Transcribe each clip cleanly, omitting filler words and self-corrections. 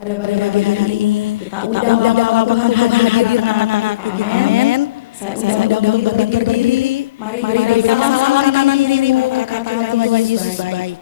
pada pagi hari ini. Kita undang Bapak Tuhan hadir tengah-tengah kita. Amin. Saya undang Bapak berdiri. Mari kita salam kanan kiri kata Tuhan Yesus baik.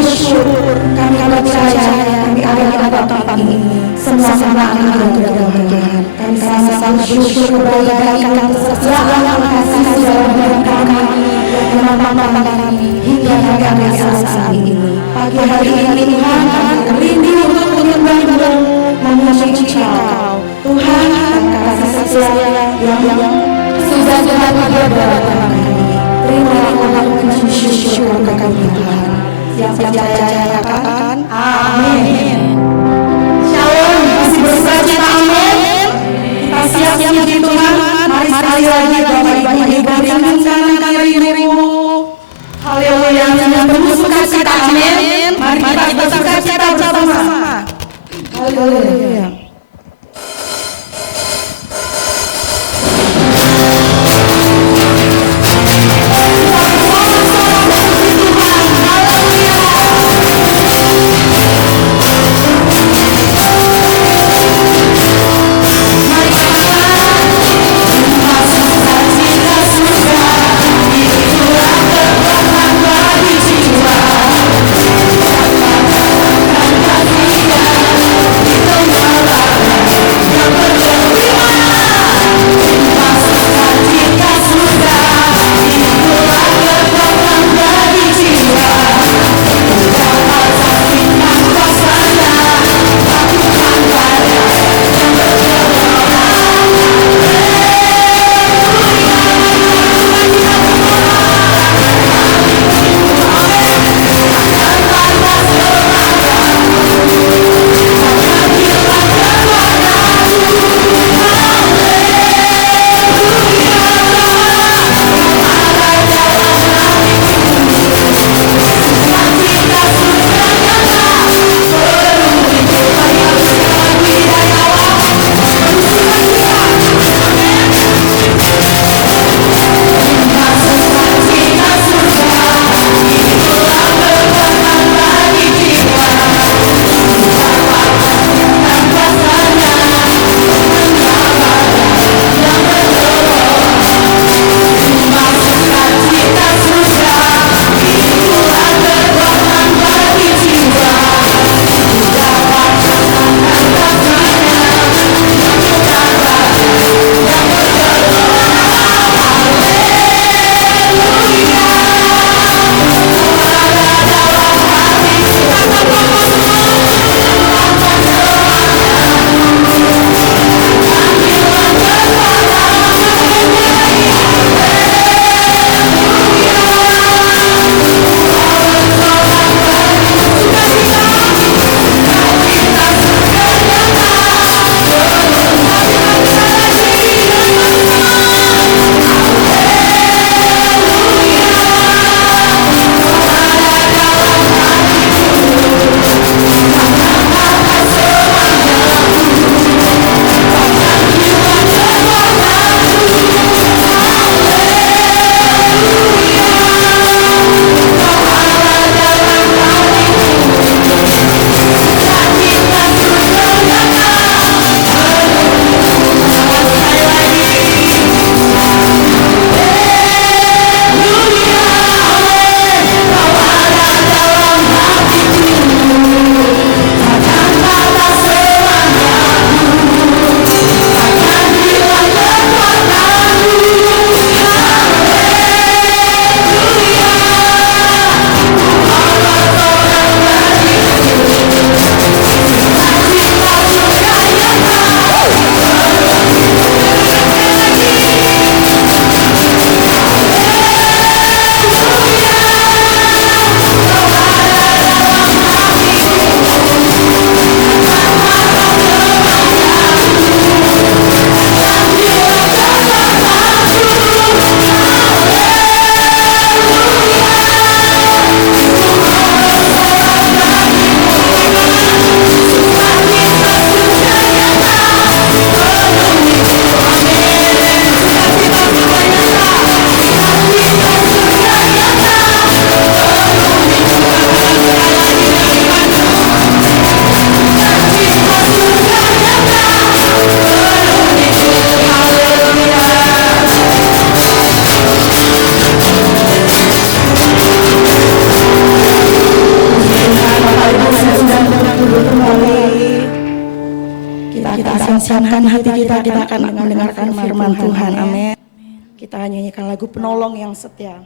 bersyukur, kami percaya, kami ada di tempat ini. Semua anak-anak Tuhan. Kami sama-sama bersyukur kebaikan setiap yang kasih dalam kami, yang memandang kami hingga kami saat ini. Pagi hari ini Tuhan, kami rindu untuk menyembah-Mu, memuji Engkau. Tuhan, kasih setia yang sudah ada dalam kami. Terimalah puji syukur kami Tuhan. Yang percaya katakan amin. Shalom, masih bersukacita amin. Kita siap-siap puji Tuhan. Mari sekali lagi Bapak Ibu diberikan kanan dirimu. Haleluya, dengan penuh sukacita amin. Mari kita bersukacita bersama-sama. Haleluya. Kita siapkan hati kita akan mendengarkan firman Tuhan. Amin. Kita nyanyikan lagu Penolong yang Setia.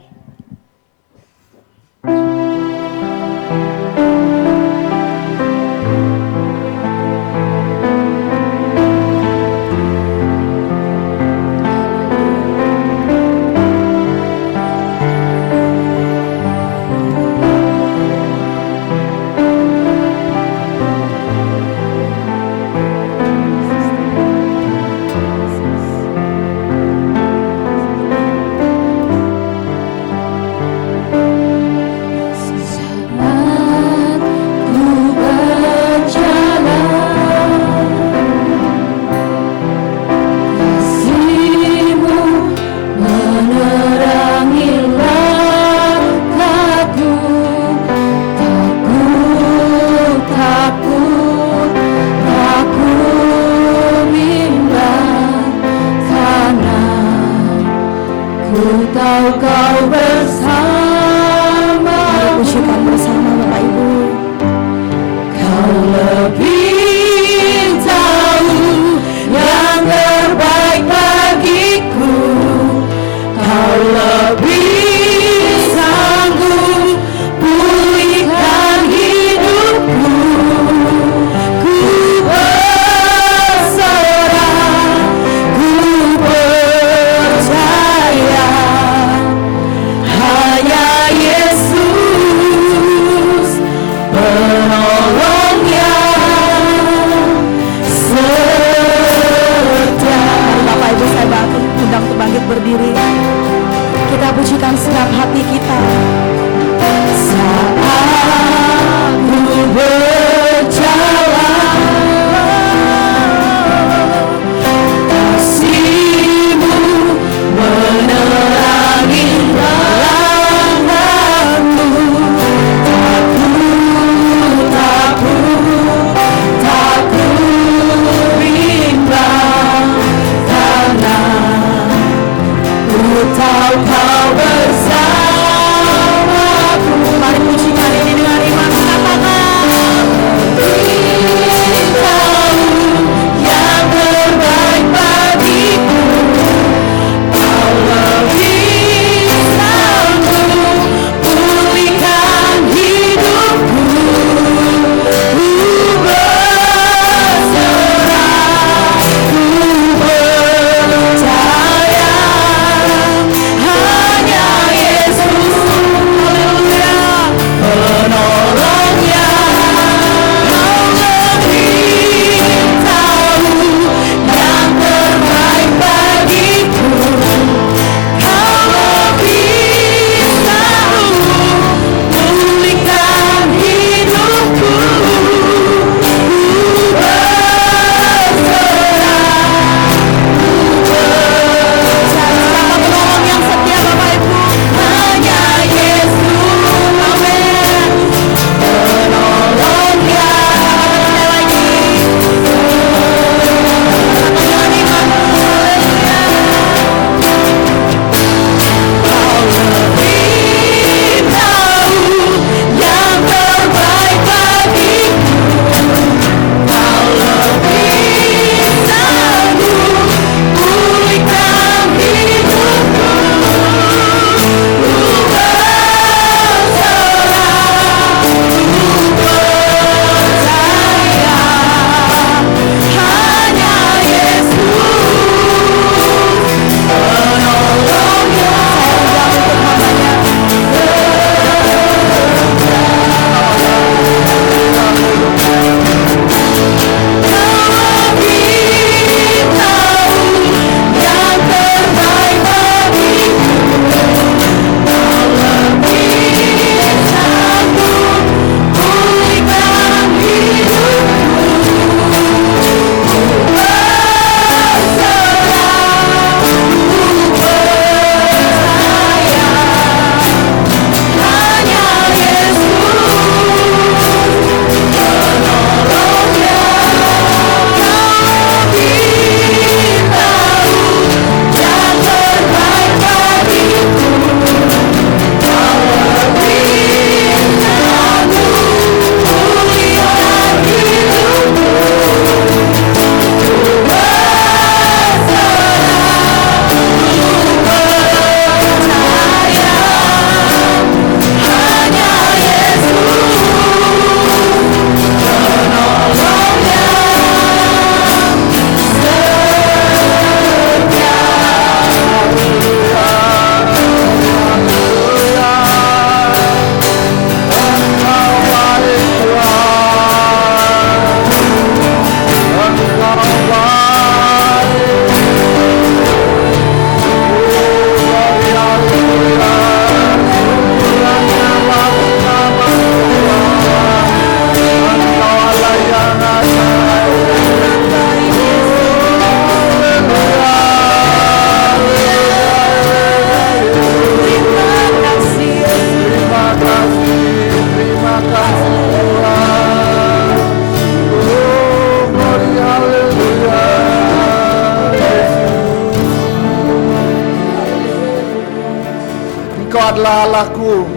adalah Allahku,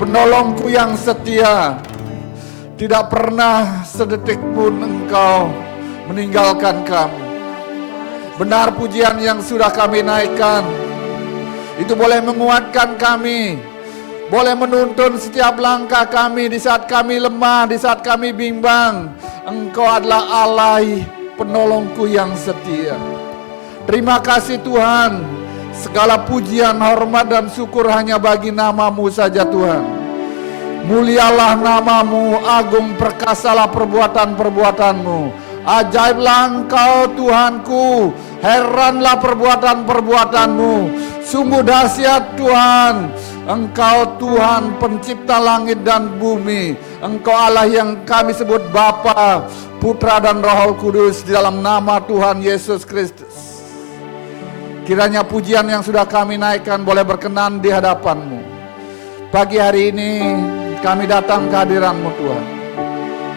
penolongku yang setia. Tidak pernah sedetik pun Engkau meninggalkan kami. Benar pujian yang sudah kami naikkan, itu boleh menguatkan kami, boleh menuntun setiap langkah kami di saat kami lemah, di saat kami bimbang. Engkau adalah Allah penolongku yang setia. Terima kasih Tuhan. Segala pujian, hormat dan syukur hanya bagi nama-Mu saja Tuhan. Mulialah nama-Mu, agung perkasalah perbuatan-perbuatan-Mu. Ajaiblah Engkau Tuhanku, heranlah perbuatan-perbuatan-Mu. Sungguh dahsyat Tuhan. Engkau Tuhan pencipta langit dan bumi. Engkau Allah yang kami sebut Bapa, Putra dan Roh Kudus di dalam nama Tuhan Yesus Kristus. Kiranya pujian yang sudah kami naikkan boleh berkenan di hadapan-Mu. Pagi hari ini kami datang ke hadiran-Mu Tuhan.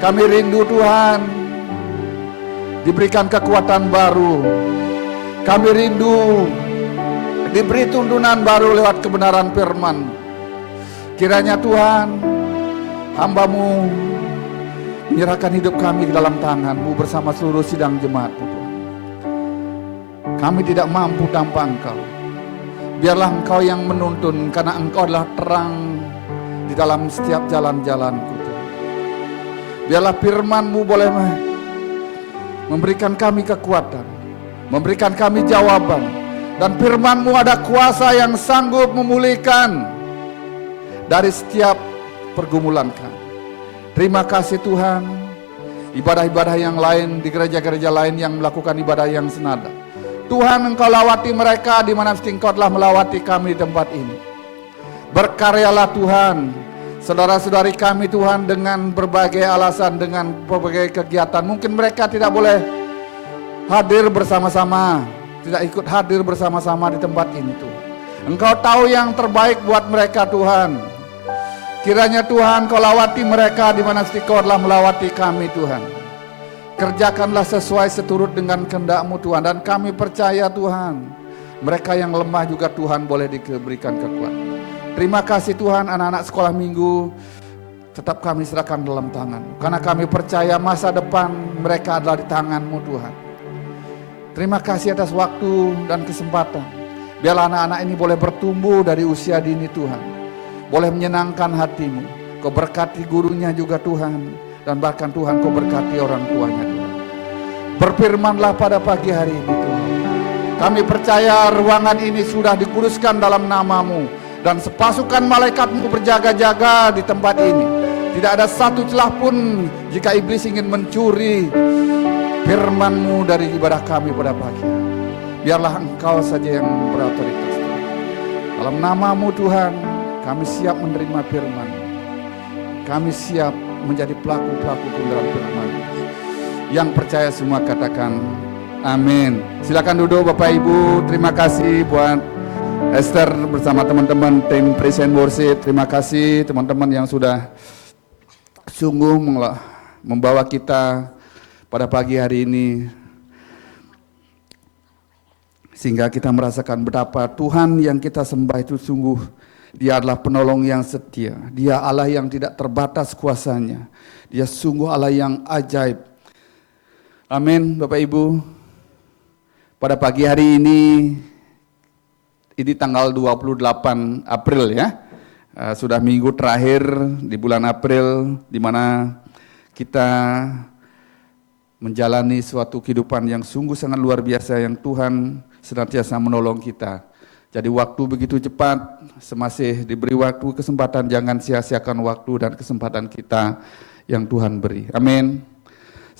Kami rindu Tuhan diberikan kekuatan baru. Kami rindu diberi tuntunan baru lewat kebenaran firman. Kiranya Tuhan, hamba-Mu menyerahkan hidup kami ke dalam tangan-Mu bersama seluruh sidang jemaat-Mu Tuhan. Kami tidak mampu tanpa Engkau. Biarlah Engkau yang menuntun, karena Engkau adalah terang di dalam setiap jalan-jalanku Tuhan. Biarlah firman-Mu boleh memberikan kami kekuatan, memberikan kami jawaban. Dan firman-Mu ada kuasa yang sanggup memulihkan dari setiap pergumulan kami. Terima kasih Tuhan. Ibadah-ibadah yang lain di gereja-gereja lain yang melakukan ibadah yang senada, Tuhan Engkau lawati mereka di mana Engkau telah melawati kami di tempat ini. Berkaryalah Tuhan. Saudara-saudari kami Tuhan dengan berbagai alasan, dengan berbagai kegiatan, mungkin mereka tidak boleh hadir bersama-sama, tidak ikut hadir bersama-sama di tempat ini Tuhan. Engkau tahu yang terbaik buat mereka Tuhan. Kiranya Tuhan Kau lawati mereka di mana Engkau telah melawati kami Tuhan. Kerjakanlah sesuai seturut dengan kehendak-Mu Tuhan. Dan kami percaya Tuhan, mereka yang lemah juga Tuhan boleh diberikan kekuatan. Terima kasih Tuhan, anak-anak sekolah minggu tetap kami serahkan dalam tangan. Karena kami percaya masa depan mereka adalah di tangan-Mu Tuhan. Terima kasih atas waktu dan kesempatan. Biarlah anak-anak ini boleh bertumbuh dari usia dini Tuhan. Boleh menyenangkan hati-Mu. Kau berkati gurunya juga Tuhan. Dan bahkan Tuhan Kau berkati orang tuanya Tuhan. Berfirmanlah pada pagi hari ini Tuhan. Kami percaya ruangan ini sudah dikuduskan dalam nama-Mu. Dan sepasukan malaikat-Mu berjaga-jaga di tempat ini. Tidak ada satu celah pun jika iblis ingin mencuri firman-Mu dari ibadah kami pada pagi. Biarlah Engkau saja yang berotoritas. Dalam nama-Mu Tuhan, kami siap menerima firman. Kami siap menjadi pelaku-pelaku kebenaran firman. Yang percaya semua katakan amin. Silakan duduk Bapak Ibu. Terima kasih buat Esther bersama teman-teman tim Praise and Worship. Terima kasih teman-teman yang sudah sungguh membawa kita pada pagi hari ini, sehingga kita merasakan betapa Tuhan yang kita sembah itu sungguh Dia adalah penolong yang setia. Dia Allah yang tidak terbatas kuasanya. Dia sungguh Allah yang ajaib. Amin Bapak Ibu. Pada pagi hari ini tanggal 28 April ya. Sudah minggu terakhir di bulan April, di mana kita menjalani suatu kehidupan yang sungguh sangat luar biasa, yang Tuhan senantiasa menolong kita. Jadi waktu begitu cepat, semasih diberi waktu, kesempatan, jangan sia-siakan waktu dan kesempatan kita yang Tuhan beri. Amin.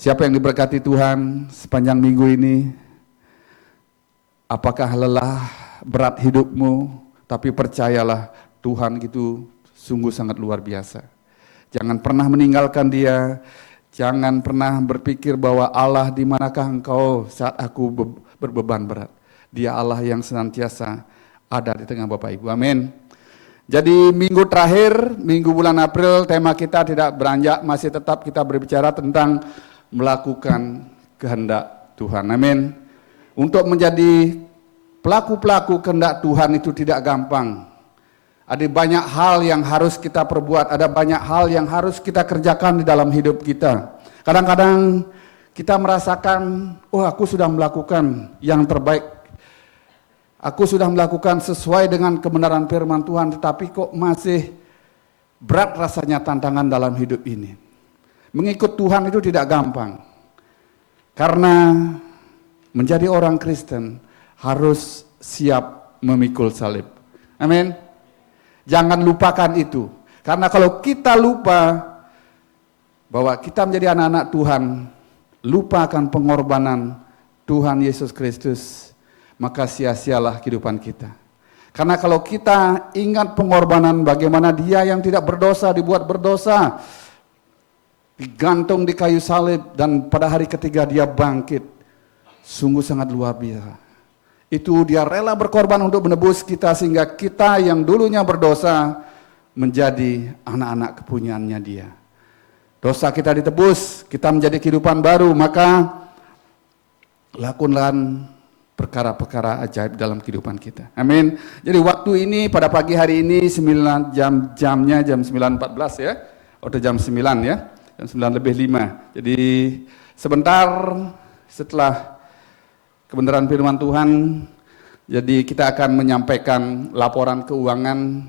Siapa yang diberkati Tuhan sepanjang minggu ini? Apakah lelah, berat hidupmu? Tapi percayalah, Tuhan itu sungguh sangat luar biasa. Jangan pernah meninggalkan Dia. Jangan pernah berpikir bahwa Allah di manakah engkau saat aku berbeban berat. Dia Allah yang senantiasa ada di tengah Bapak Ibu. Amin. Jadi minggu terakhir, minggu bulan April, tema kita tidak beranjak, masih tetap kita berbicara tentang melakukan kehendak Tuhan. Amin. Untuk menjadi pelaku-pelaku kehendak Tuhan itu tidak gampang. Ada banyak hal yang harus kita perbuat, ada banyak hal yang harus kita kerjakan di dalam hidup kita. Kadang-kadang kita merasakan, oh aku sudah melakukan yang terbaik. Aku sudah melakukan sesuai dengan kebenaran firman Tuhan, tetapi kok masih berat rasanya tantangan dalam hidup ini. Mengikut Tuhan itu tidak gampang. Karena menjadi orang Kristen harus siap memikul salib. Amin. Jangan lupakan itu. Karena kalau kita lupa bahwa kita menjadi anak-anak Tuhan, lupa akan pengorbanan Tuhan Yesus Kristus, maka sia-sialah kehidupan kita. Karena kalau kita ingat pengorbanan bagaimana Dia yang tidak berdosa dibuat berdosa, digantung di kayu salib, dan pada hari ketiga Dia bangkit, sungguh sangat luar biasa. Itu Dia rela berkorban untuk menebus kita, sehingga kita yang dulunya berdosa menjadi anak-anak kepunyaannya Dia. Dosa kita ditebus, kita menjadi kehidupan baru, maka lakukanlah perkara-perkara ajaib dalam kehidupan kita. Amin. Jadi waktu ini pada pagi hari ini 9 jamnya jam 9.14 ya. Atau jam 9 ya. Jam 9 lebih 5. Jadi sebentar setelah kebenaran firman Tuhan, jadi kita akan menyampaikan laporan keuangan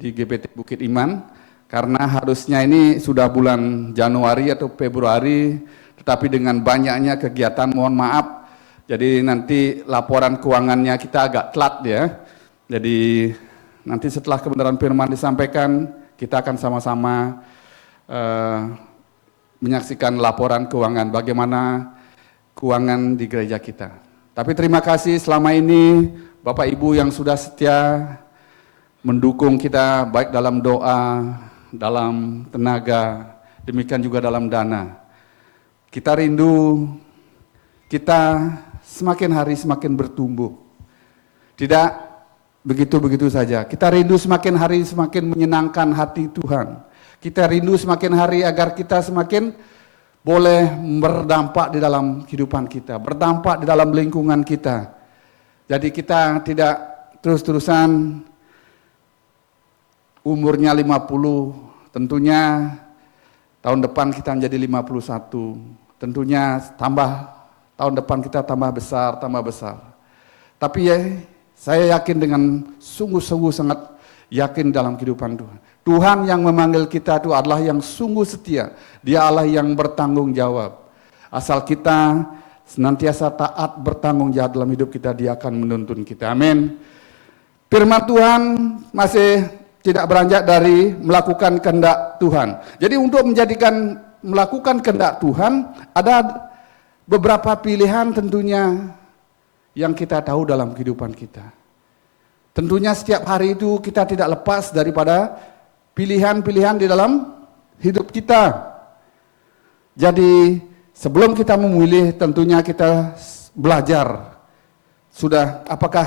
di GPT Bukit Iman, karena harusnya ini sudah bulan Januari atau Februari, tetapi dengan banyaknya kegiatan, mohon maaf, jadi nanti laporan keuangannya kita agak telat ya. Jadi nanti setelah kebenaran firman disampaikan, kita akan sama-sama menyaksikan laporan keuangan, bagaimana keuangan di gereja kita. Tapi terima kasih selama ini Bapak Ibu yang sudah setia mendukung kita baik dalam doa, dalam tenaga, demikian juga dalam dana. Kita rindu kita semakin hari semakin bertumbuh. Tidak begitu-begitu saja. Kita rindu semakin hari semakin menyenangkan hati Tuhan. Kita rindu semakin hari agar kita semakin boleh berdampak di dalam kehidupan kita, berdampak di dalam lingkungan kita. Jadi kita tidak terus-terusan umurnya 50, tentunya tahun depan kita menjadi 51, tentunya tahun depan kita tambah besar. Tapi ya, saya yakin dengan sungguh-sungguh sangat yakin dalam kehidupan Tuhan. Tuhan yang memanggil kita itu adalah yang sungguh setia. Dia Allah yang bertanggung jawab. Asal kita senantiasa taat bertanggung jawab dalam hidup kita, Dia akan menuntun kita. Amin. Firman Tuhan masih tidak beranjak dari melakukan kehendak Tuhan. Jadi untuk melakukan kehendak Tuhan, ada beberapa pilihan tentunya yang kita tahu dalam kehidupan kita. Tentunya setiap hari itu kita tidak lepas daripada pilihan-pilihan di dalam hidup kita. Jadi sebelum kita memilih, tentunya kita belajar sudah apakah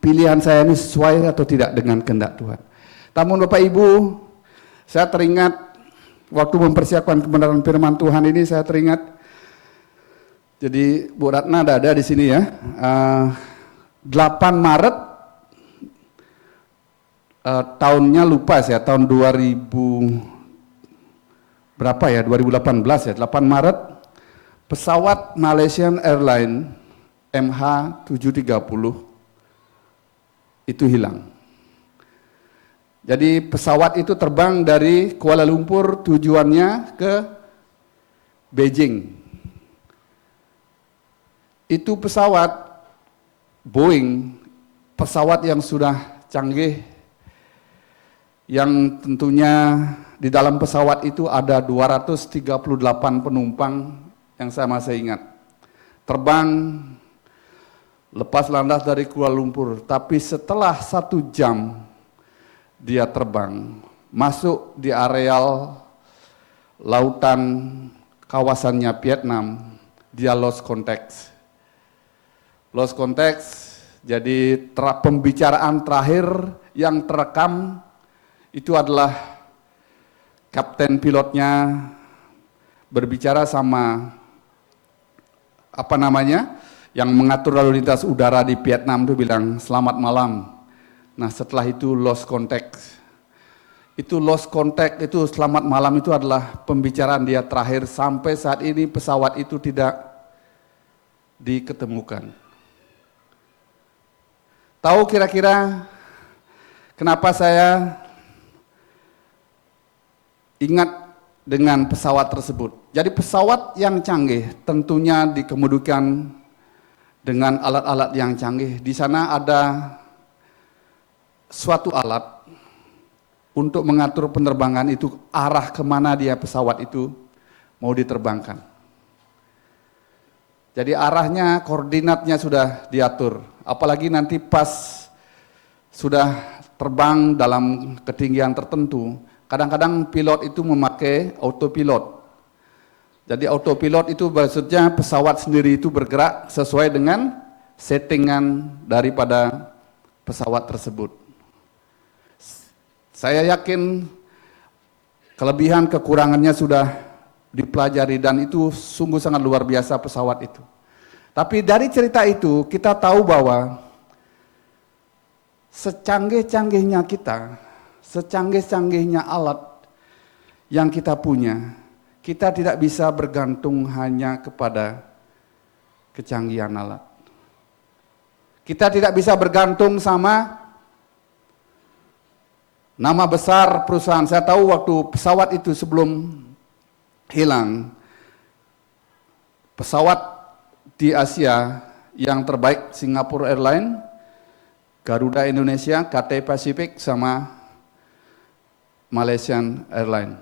pilihan saya ini sesuai atau tidak dengan kehendak Tuhan. Namun Bapak Ibu, saya teringat waktu mempersiapkan kebenaran firman Tuhan ini, saya teringat, jadi Bu Ratna ada di sini ya, 8 Maret, tahunnya lupa saya, tahun 2000 berapa ya, 2018 ya, 8 Maret, pesawat Malaysian Airlines MH730 itu hilang. Jadi pesawat itu terbang dari Kuala Lumpur, tujuannya ke Beijing. Itu pesawat Boeing, pesawat yang sudah canggih, yang tentunya di dalam pesawat itu ada 238 penumpang yang saya masih ingat. Terbang lepas landas dari Kuala Lumpur, tapi setelah 1 jam dia terbang masuk di areal lautan kawasannya Vietnam, dia lost contact. Lost contact, jadi pembicaraan terakhir yang terekam itu adalah kapten pilotnya berbicara sama yang mengatur lalu lintas udara di Vietnam itu bilang, selamat malam, Nah setelah itu lost contact. Itu lost contact, itu selamat malam itu adalah pembicaraan dia terakhir sampai saat ini pesawat itu tidak diketemukan. Tahu kira-kira kenapa saya ingat dengan pesawat tersebut? Jadi pesawat yang canggih tentunya dikemudikan dengan alat-alat yang canggih. Di sana ada suatu alat untuk mengatur penerbangan itu arah kemana dia pesawat itu mau diterbangkan. Jadi arahnya, koordinatnya sudah diatur. Apalagi nanti pas sudah terbang dalam ketinggian tertentu, kadang-kadang pilot itu memakai autopilot. Jadi autopilot itu maksudnya pesawat sendiri itu bergerak sesuai dengan settingan daripada pesawat tersebut. Saya yakin kelebihan kekurangannya sudah dipelajari dan itu sungguh sangat luar biasa pesawat itu. Tapi dari cerita itu kita tahu bahwa secanggih-canggihnya kita, secanggih-canggihnya alat yang kita punya, kita tidak bisa bergantung hanya kepada kecanggihan alat. Kita tidak bisa bergantung sama nama besar perusahaan. Saya tahu waktu pesawat itu sebelum hilang, pesawat di Asia yang terbaik Singapore Airlines, Garuda Indonesia, Cathay Pacific, sama Malaysian Airlines.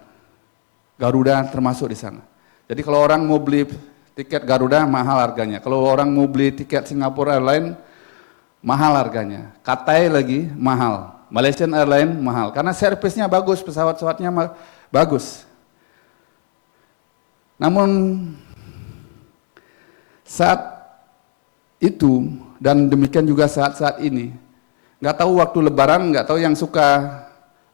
Garuda termasuk di sana. Jadi kalau orang mau beli tiket Garuda mahal harganya. Kalau orang mau beli tiket Singapore Airlines mahal harganya. Cathay lagi mahal. Malaysian Airlines mahal karena servisnya bagus, pesawat-pesawatnya bagus. Namun saat itu dan demikian juga saat-saat ini, nggak tahu waktu Lebaran, nggak tahu yang suka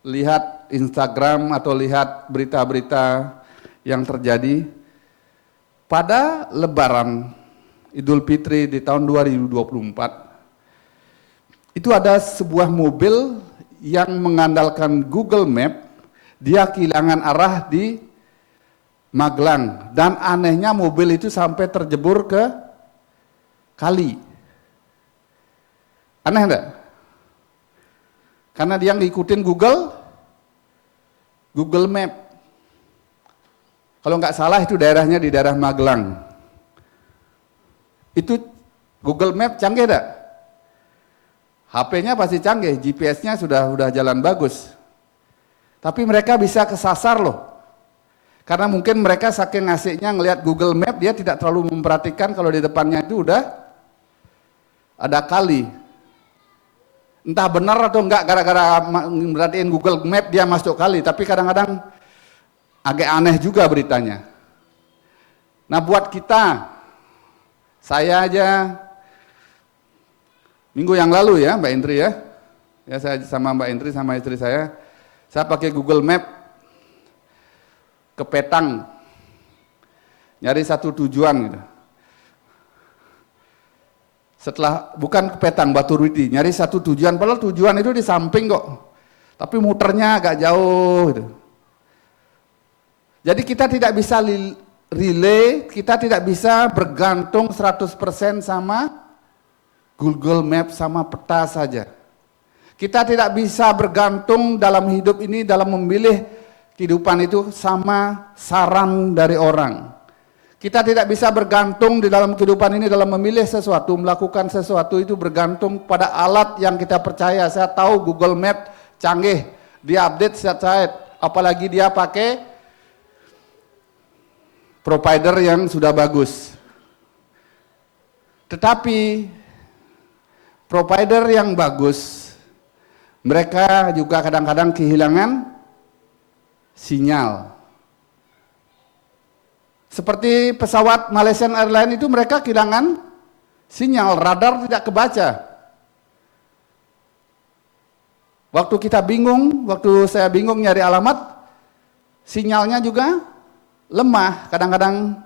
lihat Instagram atau lihat berita-berita yang terjadi pada Lebaran Idul Fitri di tahun 2024. Itu ada sebuah mobil yang mengandalkan Google Map, dia kehilangan arah di Magelang. Dan anehnya mobil itu sampai terjebur ke kali. Aneh enggak? Karena dia ngikutin Google Map. Kalau nggak salah itu daerahnya di daerah Magelang. Itu Google Map canggih enggak? HP-nya pasti canggih, GPS-nya sudah jalan bagus. Tapi mereka bisa kesasar loh. Karena mungkin mereka saking asiknya ngelihat Google Map, dia tidak terlalu memperhatikan kalau di depannya itu udah ada kali. Entah benar atau enggak gara-gara merhatiin Google Map dia masuk kali, tapi kadang-kadang agak aneh juga beritanya. Nah buat kita, saya aja minggu yang lalu ya Mbak Indri ya saya sama Mbak Indri sama istri saya pakai Google Map ke Petang, nyari satu tujuan gitu. Setelah, bukan ke Petang, Baturuti, nyari satu tujuan, padahal tujuan itu di samping kok, tapi muternya agak jauh gitu. Jadi kita tidak bisa relay, kita tidak bisa bergantung 100% sama Google Map sama peta saja. Kita tidak bisa bergantung dalam hidup ini, dalam memilih kehidupan itu sama saran dari orang. Kita tidak bisa bergantung di dalam kehidupan ini dalam memilih sesuatu, melakukan sesuatu itu bergantung pada alat yang kita percaya. Saya tahu Google Map canggih, dia update setiap saat, apalagi dia pakai provider yang sudah bagus. Tetapi provider yang bagus, mereka juga kadang-kadang kehilangan sinyal. Seperti pesawat Malaysian Airlines itu mereka kehilangan sinyal, radar tidak kebaca. Waktu kita bingung, waktu saya bingung nyari alamat, sinyalnya juga lemah, kadang-kadang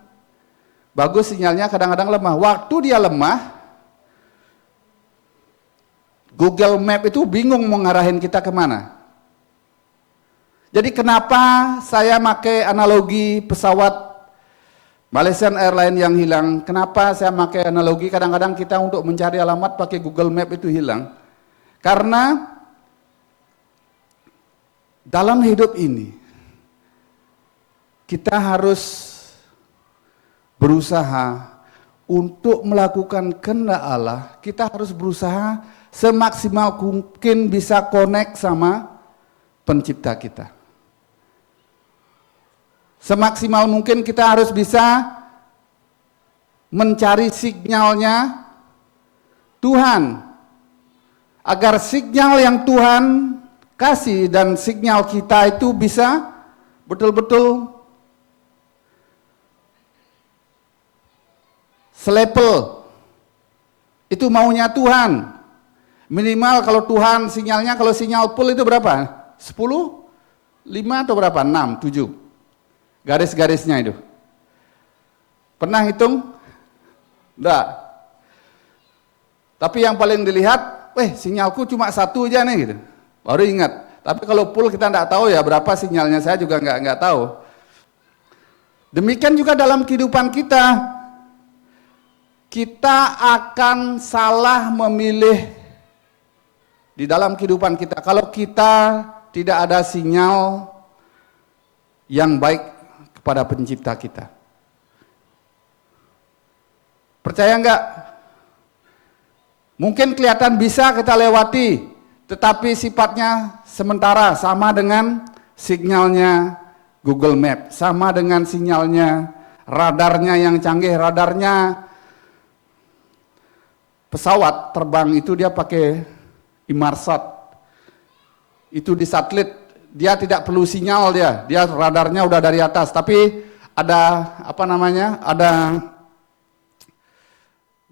bagus sinyalnya, kadang-kadang lemah. Waktu dia lemah, Google Map itu bingung mengarahin kita kemana. Jadi kenapa saya pakai analogi pesawat Malaysian Airlines yang hilang? Kenapa saya pakai analogi kadang-kadang kita untuk mencari alamat pakai Google Map itu hilang? Karena dalam hidup ini kita harus berusaha untuk melakukan kehendak Allah. Kita harus berusaha semaksimal mungkin bisa connect sama pencipta kita. Semaksimal mungkin kita harus bisa mencari sinyalnya Tuhan. Agar sinyal yang Tuhan kasih dan sinyal kita itu bisa betul-betul selevel. Itu maunya Tuhan. Minimal kalau Tuhan sinyalnya, kalau sinyal full itu berapa? 10? 5 atau berapa? 6, 7. Garis-garisnya itu. Pernah hitung? Enggak. Tapi yang paling dilihat, sinyalku cuma 1 aja nih gitu. Baru ingat. Tapi kalau full kita enggak tahu ya berapa sinyalnya, saya juga enggak tahu. Demikian juga dalam kehidupan kita. Kita akan salah memilih di dalam kehidupan kita. Kalau kita tidak ada sinyal yang baik kepada pencipta kita. Percaya enggak? Mungkin kelihatan bisa kita lewati, tetapi sifatnya sementara, sama dengan sinyalnya Google Map, sama dengan sinyalnya radarnya yang canggih, radarnya pesawat terbang itu dia pakai Inmarsat. Itu di satelit, dia tidak perlu sinyal dia radarnya udah dari atas, tapi ada ada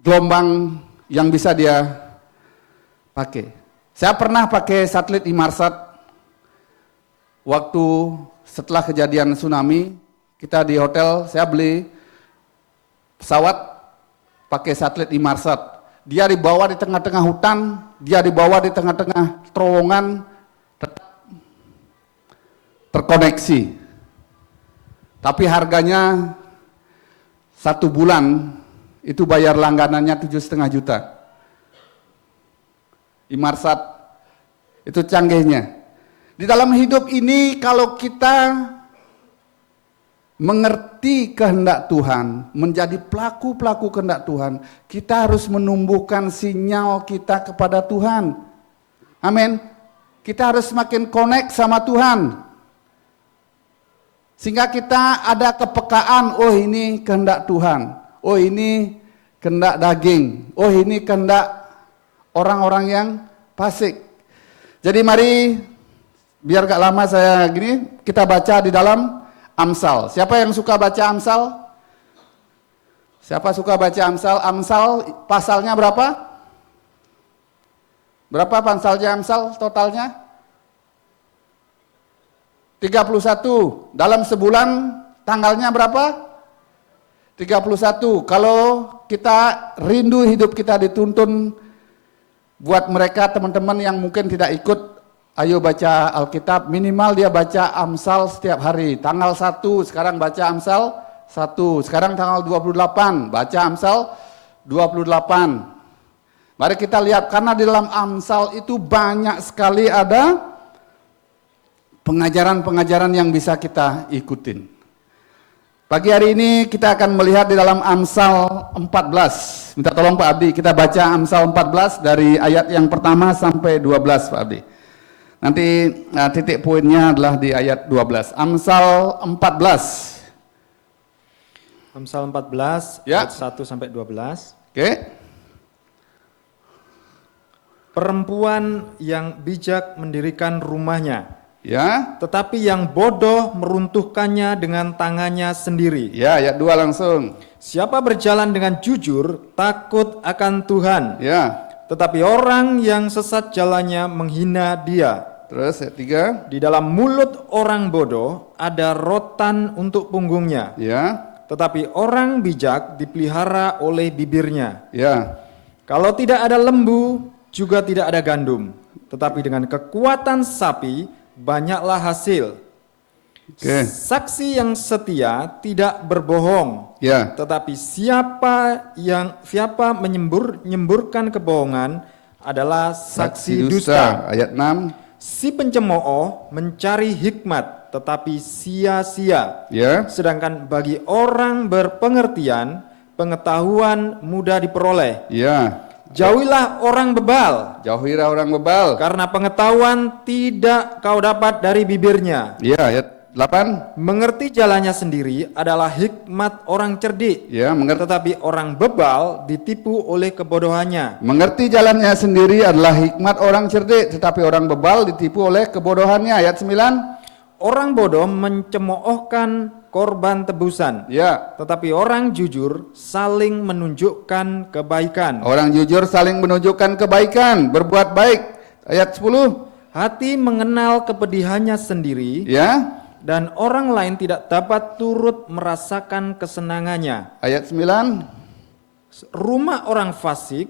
gelombang yang bisa dia pakai. Saya pernah pakai satelit Inmarsat waktu setelah kejadian tsunami, kita di hotel, saya beli pesawat pakai satelit Inmarsat. Dia dibawa di tengah-tengah hutan, dia dibawa di tengah-tengah terowongan, tetap terkoneksi. Tapi harganya 1 bulan itu bayar langganannya 7,5 juta. Inmarsat itu canggihnya. Di dalam hidup ini kalau kita mengerti kehendak Tuhan, menjadi pelaku-pelaku kehendak Tuhan, kita harus menumbuhkan sinyal kita kepada Tuhan. Amin. Kita harus semakin connect sama Tuhan. Sehingga kita ada kepekaan, oh ini kehendak Tuhan, oh ini kehendak daging, oh ini kehendak orang-orang yang fasik. Jadi mari, biar gak lama saya gini, kita baca di dalam Amsal. Siapa yang suka baca Amsal? Siapa suka baca Amsal? Amsal pasalnya berapa? Berapa pasalnya Amsal totalnya? 31. Dalam sebulan tanggalnya berapa? 31. Kalau kita rindu hidup kita dituntun, buat mereka teman-teman yang mungkin tidak ikut, ayo baca Alkitab, minimal dia baca Amsal setiap hari. Tanggal 1 sekarang baca Amsal 1, sekarang tanggal 28 baca Amsal 28. Mari kita lihat, karena di dalam Amsal itu banyak sekali ada pengajaran-pengajaran yang bisa kita ikutin. Pagi hari ini kita akan melihat di dalam Amsal 14. Minta tolong Pak Abdi, kita baca Amsal 14 dari ayat yang pertama sampai 12 Pak Abdi. Nanti titik poinnya adalah di ayat 12. Amsal 14. Amsal 14 ya. Ayat 1 sampai 12. Oke. Perempuan yang bijak mendirikan rumahnya, Ya. tetapi yang bodoh meruntuhkannya dengan tangannya sendiri. Ya, ayat 2 langsung. Siapa berjalan dengan jujur takut akan Tuhan, Ya. tetapi orang yang sesat jalannya menghina Dia. Terus ayat 3. Di dalam mulut orang bodoh ada rotan untuk punggungnya, Ya. tetapi orang bijak dipelihara oleh bibirnya. Ya. Kalau tidak ada lembu, juga tidak ada gandum, tetapi dengan kekuatan sapi banyaklah hasil. Oke. Saksi yang setia tidak berbohong, Ya. tetapi siapa menyemburkan kebohongan adalah saksi dusta. Ayat 6. Si pencemooh mencari hikmat, tetapi sia-sia. Ya. Sedangkan bagi orang berpengertian, pengetahuan mudah diperoleh. Ya. Jauhilah orang bebal, Jauhilah orang bebal. karena pengetahuan tidak kau dapat dari bibirnya. Ya, ayat 8. Mengerti jalannya sendiri adalah hikmat orang cerdik, Ya, mengerti. tetapi orang bebal ditipu oleh kebodohannya. Mengerti jalannya sendiri adalah hikmat orang cerdik, tetapi orang bebal ditipu oleh kebodohannya. Ayat 9. Orang bodoh mencemoohkan korban tebusan, Ya. tetapi orang jujur saling menunjukkan kebaikan. Orang jujur saling menunjukkan kebaikan, berbuat baik. Ayat 10. Hati mengenal kepedihannya sendiri, Ya. dan orang lain tidak dapat turut merasakan kesenangannya. Ayat 9. Rumah orang fasik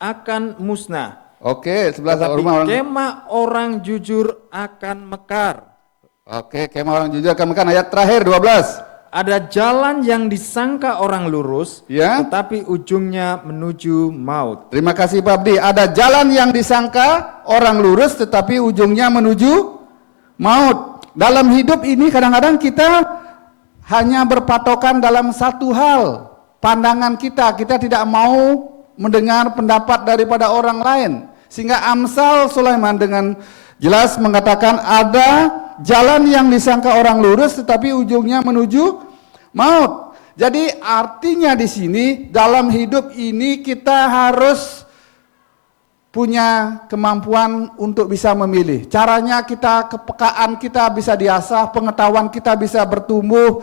akan musnah, Oke, 11 tetapi rumah orang. kemah orang jujur akan mekar. Oke, kemah orang jujur akan makan. Ayat terakhir 12. Ada jalan yang disangka orang lurus, Ya. tetapi ujungnya menuju maut. Terima kasih Pak Abdi. Ada jalan yang disangka orang lurus tetapi ujungnya menuju maut. Dalam hidup ini kadang-kadang kita hanya berpatokan dalam satu hal. Pandangan kita tidak mau mendengar pendapat daripada orang lain. Sehingga Amsal Sulaiman dengan jelas mengatakan ada jalan yang disangka orang lurus tetapi ujungnya menuju maut. Jadi artinya di sini dalam hidup ini kita harus punya kemampuan untuk bisa memilih. Caranya kita, kepekaan kita bisa diasah, pengetahuan kita bisa bertumbuh,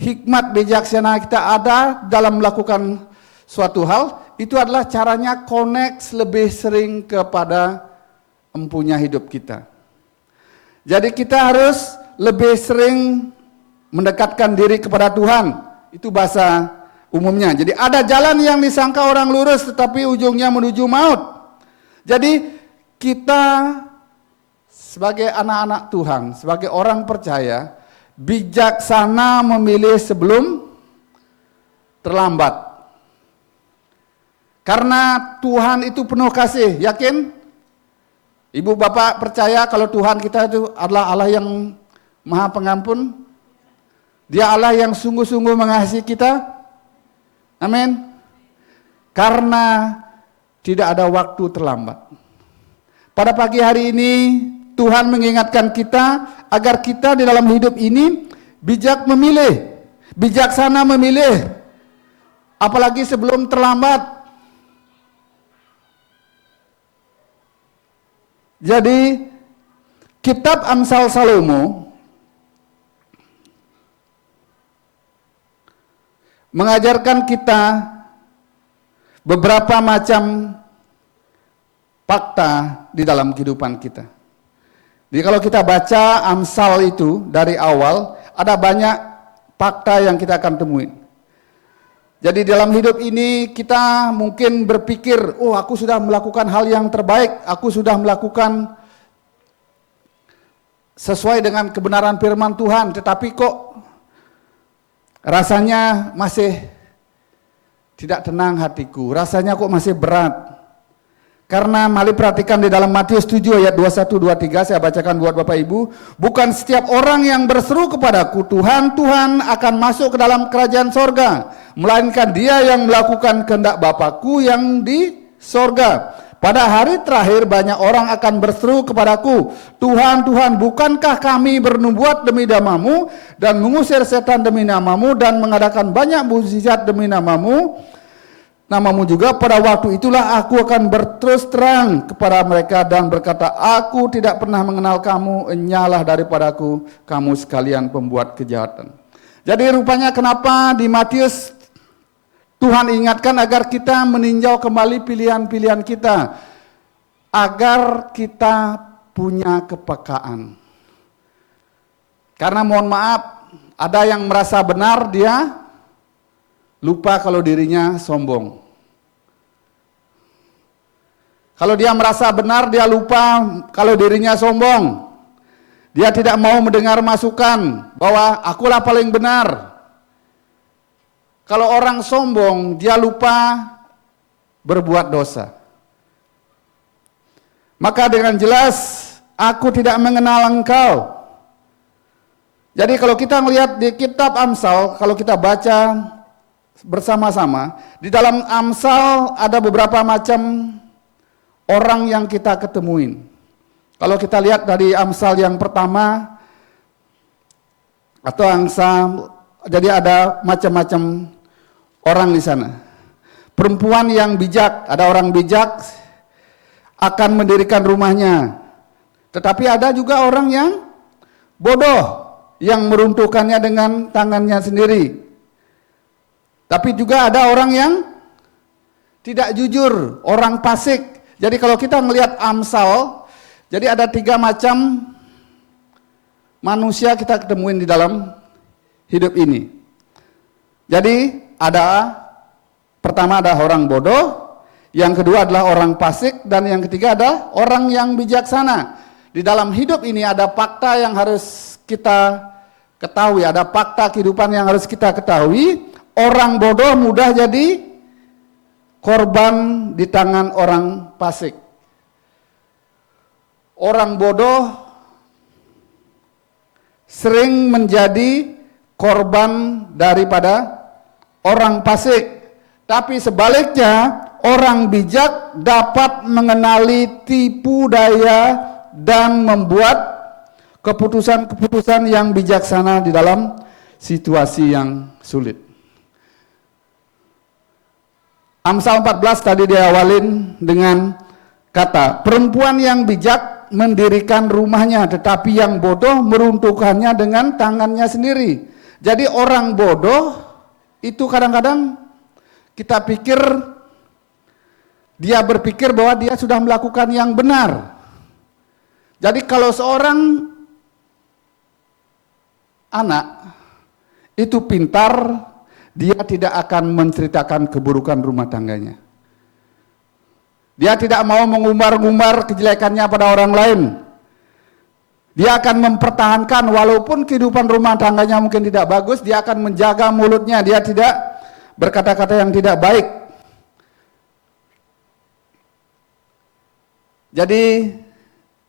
hikmat bijaksana kita ada dalam melakukan suatu hal. Itu adalah caranya connect lebih sering kepada empunya hidup kita. Jadi kita harus lebih sering mendekatkan diri kepada Tuhan. Itu bahasa umumnya. Jadi ada jalan yang disangka orang lurus tetapi ujungnya menuju maut. Jadi kita sebagai anak-anak Tuhan, sebagai orang percaya, bijaksana memilih sebelum terlambat. Karena Tuhan itu penuh kasih, yakin? Ibu bapak percaya kalau Tuhan kita itu adalah Allah yang maha pengampun? Dia Allah yang sungguh-sungguh mengasihi kita? Amin. Karena tidak ada waktu terlambat. Pada pagi hari ini Tuhan mengingatkan kita agar kita di dalam hidup ini bijak memilih, bijaksana memilih, apalagi sebelum terlambat. Jadi kitab Amsal Salomo mengajarkan kita beberapa macam fakta di dalam kehidupan kita. Jadi kalau kita baca Amsal itu dari awal, ada banyak fakta yang kita akan temuin. Jadi dalam hidup ini kita mungkin berpikir, oh aku sudah melakukan hal yang terbaik, aku sudah melakukan sesuai dengan kebenaran firman Tuhan, tetapi kok rasanya masih tidak tenang hatiku, rasanya kok masih berat. Karena mari perhatikan di dalam Matius 7 ayat 21-23, saya bacakan buat Bapak Ibu. Bukan setiap orang yang berseru kepadaku, Tuhan, Tuhan akan masuk ke dalam kerajaan sorga, melainkan dia yang melakukan kehendak Bapakku yang di sorga. Pada hari terakhir banyak orang akan berseru kepadaku, Tuhan, Tuhan, bukankah kami bernubuat demi namamu dan mengusir setan demi namamu dan mengadakan banyak mukjizat demi namamu juga. Pada waktu itulah aku akan berterus terang kepada mereka dan berkata, aku tidak pernah mengenal kamu, enyalah daripadaku kamu sekalian pembuat kejahatan. Jadi rupanya kenapa di Matius Tuhan ingatkan agar kita meninjau kembali pilihan-pilihan kita, agar kita punya kepekaan. Karena mohon maaf, ada yang merasa benar, dia lupa kalau dirinya sombong. Kalau dia merasa benar, dia lupa kalau dirinya sombong. Dia tidak mau mendengar masukan bahwa akulah paling benar. Kalau orang sombong, dia lupa berbuat dosa. Maka dengan jelas, aku tidak mengenal engkau. Jadi kalau kita melihat di kitab Amsal, kalau kita baca bersama-sama, di dalam Amsal ada beberapa macam orang yang kita ketemuin. Kalau kita lihat dari Amsal yang pertama, atau Amsal, jadi ada macam-macam orang di sana. Perempuan yang bijak, ada orang bijak akan mendirikan rumahnya. Tetapi ada juga orang yang bodoh, yang meruntuhkannya dengan tangannya sendiri. Tapi juga ada orang yang tidak jujur, orang fasik. Jadi kalau kita melihat Amsal, jadi ada 3 macam manusia kita ketemuin di dalam hidup ini. Jadi pertama ada orang bodoh, yang kedua adalah orang fasik, dan yang ketiga ada orang yang bijaksana. Di dalam hidup ini ada fakta yang harus kita ketahui, ada fakta kehidupan yang harus kita ketahui. Orang bodoh mudah jadi korban di tangan orang fasik. Orang bodoh sering menjadi korban daripada orang fasik. Tapi sebaliknya, orang bijak dapat mengenali tipu daya dan membuat keputusan-keputusan yang bijaksana di dalam situasi yang sulit. Amsal 14 tadi diawalin dengan kata, perempuan yang bijak mendirikan rumahnya, tetapi yang bodoh meruntuhkannya dengan tangannya sendiri. Jadi orang bodoh itu kadang-kadang kita pikir, dia berpikir bahwa dia sudah melakukan yang benar. Jadi kalau seorang anak itu pintar, dia tidak akan menceritakan keburukan rumah tangganya. Dia tidak mau mengumbar-ngumbar kejelekannya pada orang lain. Dia akan mempertahankan walaupun kehidupan rumah tangganya mungkin tidak bagus, dia akan menjaga mulutnya, dia tidak berkata-kata yang tidak baik. Jadi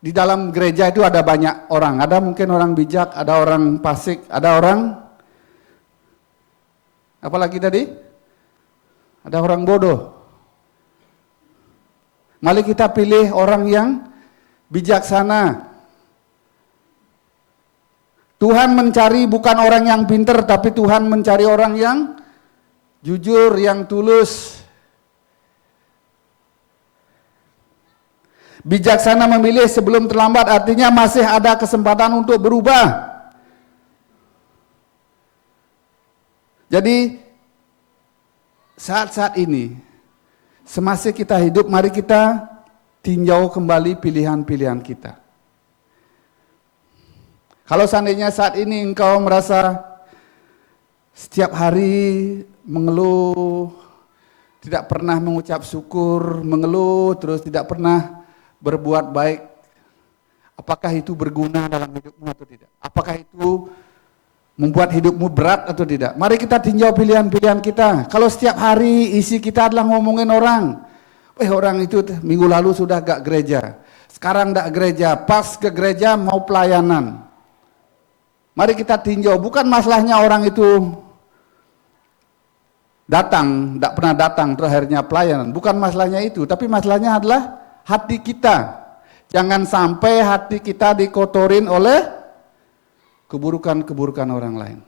di dalam gereja itu ada banyak orang, ada mungkin orang bijak, ada orang fasik, ada orang apalagi tadi? Ada orang bodoh. Mari kita pilih orang yang bijaksana. Tuhan mencari bukan orang yang pintar, tapi Tuhan mencari orang yang jujur, yang tulus. Bijaksana memilih sebelum terlambat, artinya masih ada kesempatan untuk berubah. Jadi saat-saat ini, semasa kita hidup, mari kita tinjau kembali pilihan-pilihan kita. Kalau seandainya saat ini engkau merasa setiap hari mengeluh, tidak pernah mengucap syukur, mengeluh terus tidak pernah berbuat baik, apakah itu berguna dalam hidupmu atau tidak? Apakah itu membuat hidupmu berat atau tidak? Mari kita tinjau pilihan-pilihan kita. Kalau setiap hari isi kita adalah ngomongin orang, orang itu minggu lalu sudah gak gereja, sekarang gak gereja, pas ke gereja mau pelayanan. Mari kita tinjau, bukan masalahnya orang itu datang, gak pernah datang, terakhirnya pelayanan. Bukan masalahnya itu, tapi masalahnya adalah hati kita. Jangan sampai hati kita dikotorin oleh keburukan-keburukan orang lain.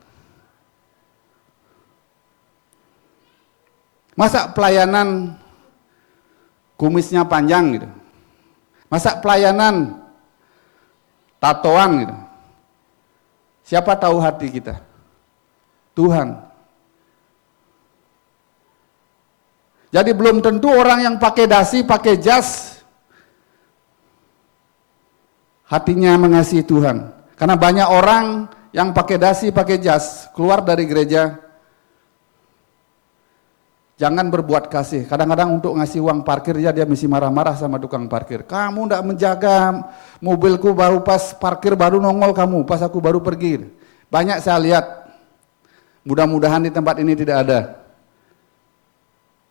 Masa pelayanan kumisnya panjang gitu? Masa pelayanan tatoan gitu? Siapa tahu hati kita? Tuhan. Jadi belum tentu orang yang pakai dasi, pakai jas, hatinya mengasihi Tuhan. Karena banyak orang yang pakai dasi, pakai jas, keluar dari gereja, Jangan berbuat kasih. Kadang-kadang untuk ngasih uang parkir dia mesti marah-marah sama tukang parkir. Kamu tidak menjaga mobilku, baru pas parkir baru nongol kamu, pas aku baru pergi. Banyak saya lihat. Mudah-mudahan di tempat ini tidak ada.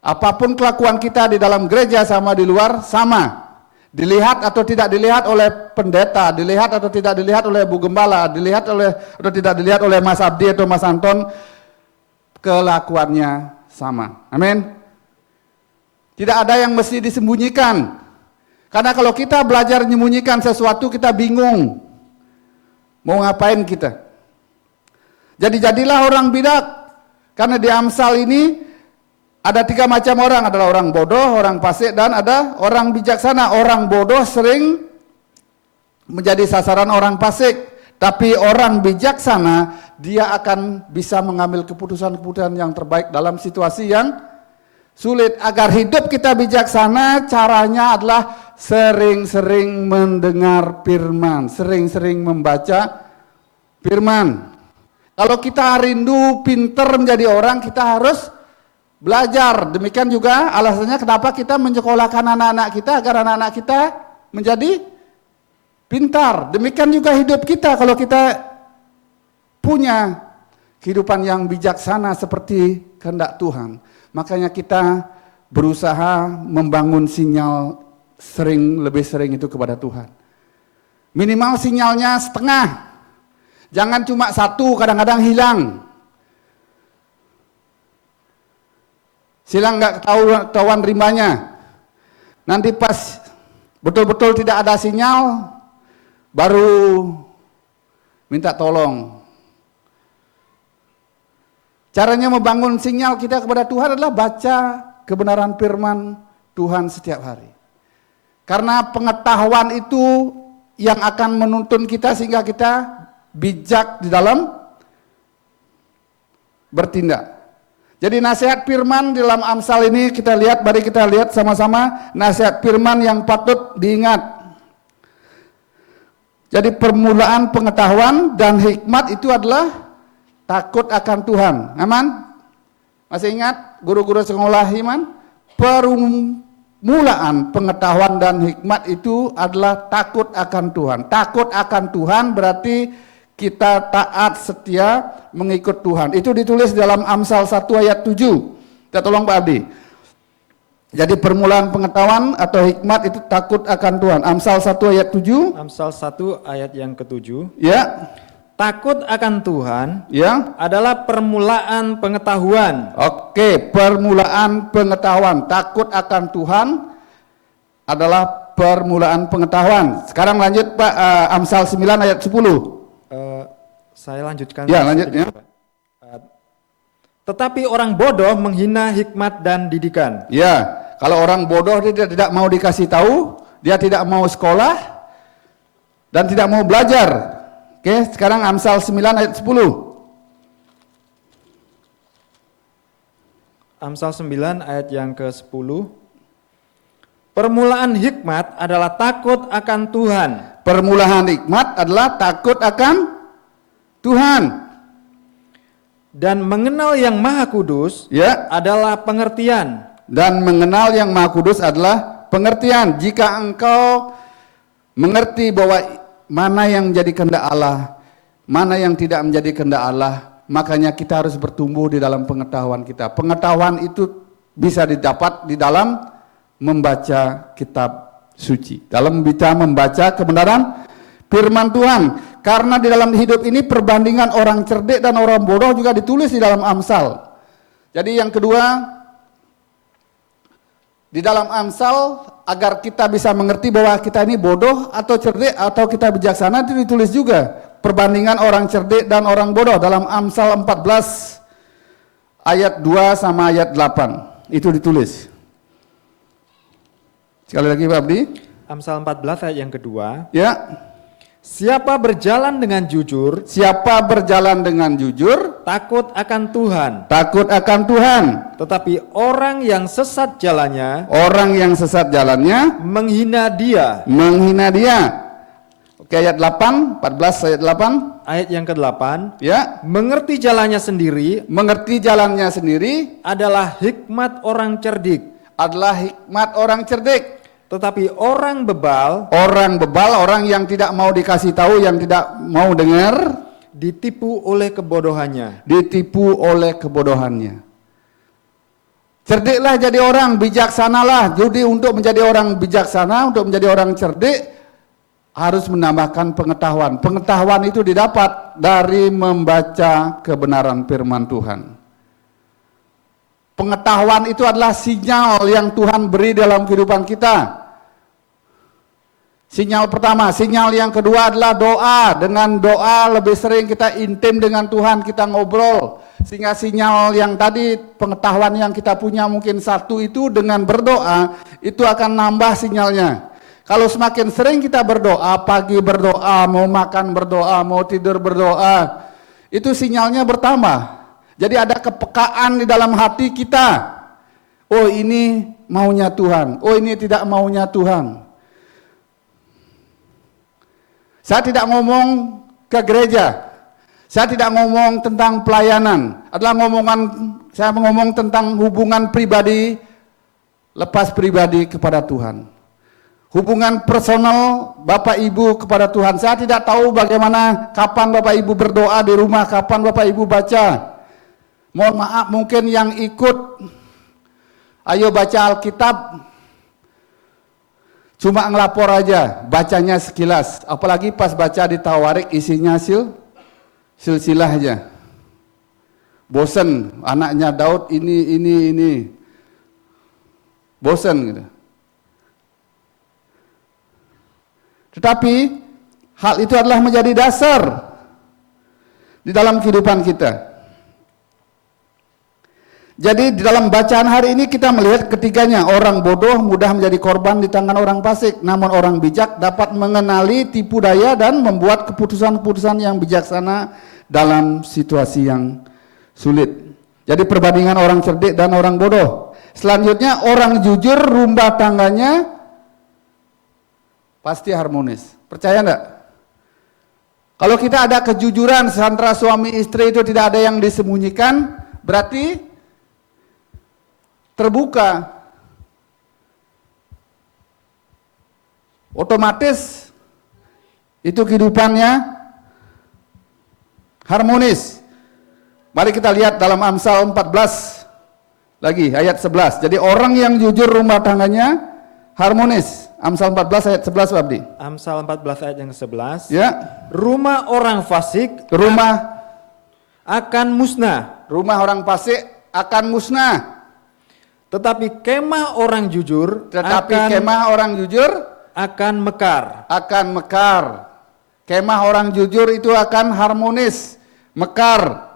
Apapun kelakuan kita di dalam gereja sama di luar sama. Dilihat atau tidak dilihat oleh pendeta, dilihat atau tidak dilihat oleh Bu Gembala, dilihat oleh atau tidak dilihat oleh Mas Abdi atau Mas Anton, kelakuannya sama. Amin. Tidak ada yang mesti disembunyikan. Karena kalau kita belajar menyembunyikan sesuatu, kita bingung. Mau ngapain kita? Jadi jadilah orang bidak. Karena di Amsal ini ada 3 macam orang. Adalah orang bodoh, orang fasik, dan ada orang bijaksana. Orang bodoh sering menjadi sasaran orang fasik. Tapi orang bijaksana, dia akan bisa mengambil keputusan-keputusan yang terbaik dalam situasi yang sulit. Agar hidup kita bijaksana, caranya adalah sering-sering mendengar firman, sering-sering membaca firman. Kalau kita rindu pinter menjadi orang, kita harus belajar. Demikian juga alasannya kenapa kita menyekolahkan anak-anak kita, agar anak-anak kita menjadi pintar. Demikian juga hidup kita, kalau kita punya kehidupan yang bijaksana seperti kehendak Tuhan, makanya kita berusaha membangun sinyal lebih sering itu kepada Tuhan. Minimal sinyalnya setengah, jangan cuma 1, kadang-kadang hilang. Silang nggak ketahuan rimbanya. Nanti pas betul-betul tidak ada sinyal, baru minta tolong. Caranya membangun sinyal kita kepada Tuhan adalah baca kebenaran firman Tuhan setiap hari. Karena pengetahuan itu yang akan menuntun kita sehingga kita bijak di dalam bertindak. Jadi nasihat firman di dalam Amsal ini mari kita lihat sama-sama nasihat firman yang patut diingat. Jadi permulaan pengetahuan dan hikmat itu adalah takut akan Tuhan. Aman? Masih ingat guru-guru sekolah iman? Permulaan pengetahuan dan hikmat itu adalah takut akan Tuhan. Takut akan Tuhan berarti kita taat setia mengikut Tuhan. Itu ditulis dalam Amsal 1 ayat 7. Kita tolong Pak Abdi. Jadi permulaan pengetahuan atau hikmat itu takut akan Tuhan. Amsal 1 ayat 7. Amsal 1 ayat yang ke-7. Ya. Takut akan Tuhan Ya. adalah permulaan pengetahuan. Oke, permulaan pengetahuan. Takut akan Tuhan adalah permulaan pengetahuan. Sekarang lanjut Pak, Amsal 9 ayat 10. Saya lanjutkan. Ya, lanjut ya. Tetapi orang bodoh menghina hikmat dan didikan. Ya, kalau orang bodoh dia tidak mau dikasih tahu, dia tidak mau sekolah, dan tidak mau belajar. Oke, sekarang Amsal 9 ayat 10. Amsal 9 ayat yang ke-10. Permulaan hikmat adalah takut akan Tuhan. Permulaan hikmat adalah takut akan Tuhan. Dan mengenal yang Maha Kudus Ya. adalah pengertian. Dan mengenal yang Maha Kudus adalah pengertian. Jika engkau mengerti bahwa mana yang menjadi kehendak Allah, mana yang tidak menjadi kehendak Allah, makanya kita harus bertumbuh di dalam pengetahuan kita. Pengetahuan itu bisa didapat di dalam membaca kitab suci, dalam bisa membaca kebenaran firman Tuhan. Karena di dalam hidup ini perbandingan orang cerdik dan orang bodoh juga ditulis di dalam Amsal. Jadi yang kedua, di dalam Amsal agar kita bisa mengerti bahwa kita ini bodoh atau cerdik atau kita bijaksana, itu ditulis juga perbandingan orang cerdik dan orang bodoh dalam Amsal 14 ayat 2 sama ayat 8. Itu ditulis. Sekali lagi Pak Abdi. Amsal 14 ayat yang kedua. Ya. Siapa berjalan dengan jujur, Siapa berjalan dengan jujur, takut akan Tuhan. takut akan Tuhan. Tetapi orang yang sesat jalannya, Orang yang sesat jalannya menghina dia. menghina dia. ke ayat 8, 14 ayat 8. Ayat yang ke-8, Ya, mengerti jalannya sendiri mengerti jalannya sendiri adalah hikmat orang cerdik, adalah hikmat orang cerdik. tetapi orang bebal Orang bebal, orang yang tidak mau dikasih tahu, yang tidak mau dengar, ditipu oleh kebodohannya. ditipu oleh kebodohannya. Cerdiklah jadi orang, bijaksanalah. Jadi untuk menjadi orang bijaksana, untuk menjadi orang cerdik, harus menambahkan pengetahuan. Pengetahuan itu didapat dari membaca kebenaran firman Tuhan. Pengetahuan itu adalah sinyal yang Tuhan beri dalam kehidupan kita. Sinyal pertama. Sinyal yang kedua adalah doa. Dengan doa lebih sering kita intim dengan Tuhan, kita ngobrol. Sehingga sinyal yang tadi, pengetahuan yang kita punya mungkin satu itu, dengan berdoa itu akan nambah sinyalnya. Kalau semakin sering kita berdoa, pagi berdoa, mau makan berdoa, mau tidur berdoa, itu sinyalnya bertambah. Jadi ada kepekaan di dalam hati kita. Oh, ini maunya Tuhan. Oh, ini tidak maunya Tuhan. Saya tidak ngomong ke gereja. Saya tidak ngomong tentang pelayanan. Saya ngomong tentang hubungan pribadi, lepas pribadi kepada Tuhan. Hubungan personal Bapak Ibu kepada Tuhan. Saya tidak tahu bagaimana, kapan Bapak Ibu berdoa di rumah, kapan Bapak Ibu baca. Mohon maaf, mungkin yang ikut ayo baca Alkitab cuma ngelapor aja, bacanya sekilas. Apalagi pas baca di Tawarik isinya silsilah aja. Bosen, anaknya Daud ini. Bosen gitu. Tetapi hal itu adalah menjadi dasar di dalam kehidupan kita. Jadi di dalam bacaan hari ini kita melihat ketiganya. Orang bodoh mudah menjadi korban di tangan orang fasik, namun orang bijak dapat mengenali tipu daya dan membuat keputusan-keputusan yang bijaksana dalam situasi yang sulit. Jadi perbandingan orang cerdik dan orang bodoh. Selanjutnya, orang jujur rumah tangganya pasti harmonis. Percaya enggak? Kalau kita ada kejujuran antara suami istri, itu tidak ada yang disembunyikan, berarti terbuka. Otomatis itu kehidupannya harmonis. Mari kita lihat dalam Amsal 14 lagi ayat 11. Jadi orang yang jujur rumah tangganya harmonis. Amsal 14 ayat 11 Abdi. Amsal 14 ayat yang ke-11. Ya. Rumah orang fasik akan musnah. Rumah orang fasik akan musnah. Tetapi kemah orang jujur akan mekar. Akan mekar. Kemah orang jujur itu akan harmonis, mekar.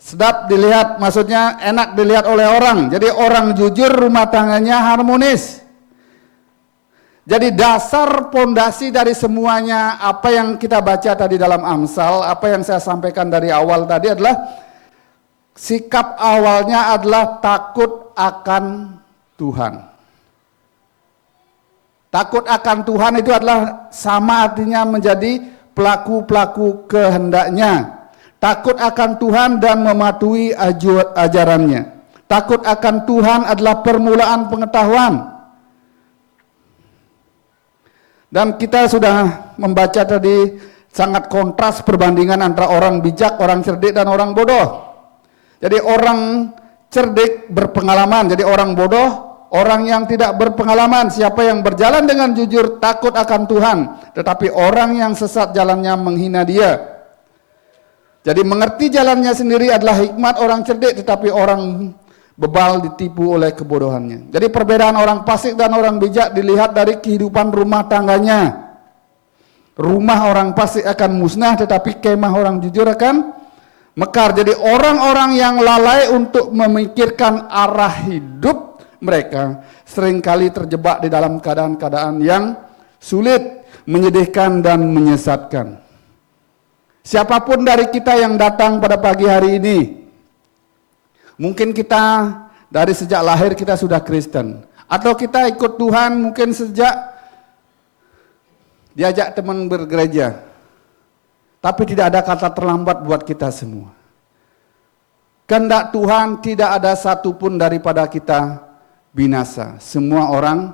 Sedap dilihat, maksudnya enak dilihat oleh orang. Jadi orang jujur rumah tangganya harmonis. Jadi dasar pondasi dari semuanya apa yang kita baca tadi dalam Amsal, apa yang saya sampaikan dari awal tadi adalah sikap awalnya adalah takut akan Tuhan. Takut akan Tuhan itu adalah sama artinya menjadi pelaku-pelaku kehendaknya. Takut akan Tuhan dan mematuhi ajarannya. Takut akan Tuhan adalah permulaan pengetahuan. Dan kita sudah membaca tadi sangat kontras perbandingan antara orang bijak, orang cerdik, dan orang bodoh. Jadi orang cerdik berpengalaman, jadi orang bodoh, orang yang tidak berpengalaman. Siapa yang berjalan dengan jujur takut akan Tuhan, tetapi orang yang sesat jalannya menghina Dia. Jadi mengerti jalannya sendiri adalah hikmat orang cerdik, tetapi orang bebal ditipu oleh kebodohannya. Jadi perbedaan orang fasik dan orang bijak dilihat dari kehidupan rumah tangganya. Rumah orang fasik akan musnah, tetapi kemah orang jujur akan mekar. Jadi orang-orang yang lalai untuk memikirkan arah hidup mereka seringkali terjebak di dalam keadaan-keadaan yang sulit, menyedihkan dan menyesatkan. Siapapun dari kita yang datang pada pagi hari ini, mungkin kita dari sejak lahir kita sudah Kristen, atau kita ikut Tuhan mungkin sejak diajak teman bergereja, tapi tidak ada kata terlambat buat kita semua. Kehendak Tuhan tidak ada satupun daripada kita binasa. Semua orang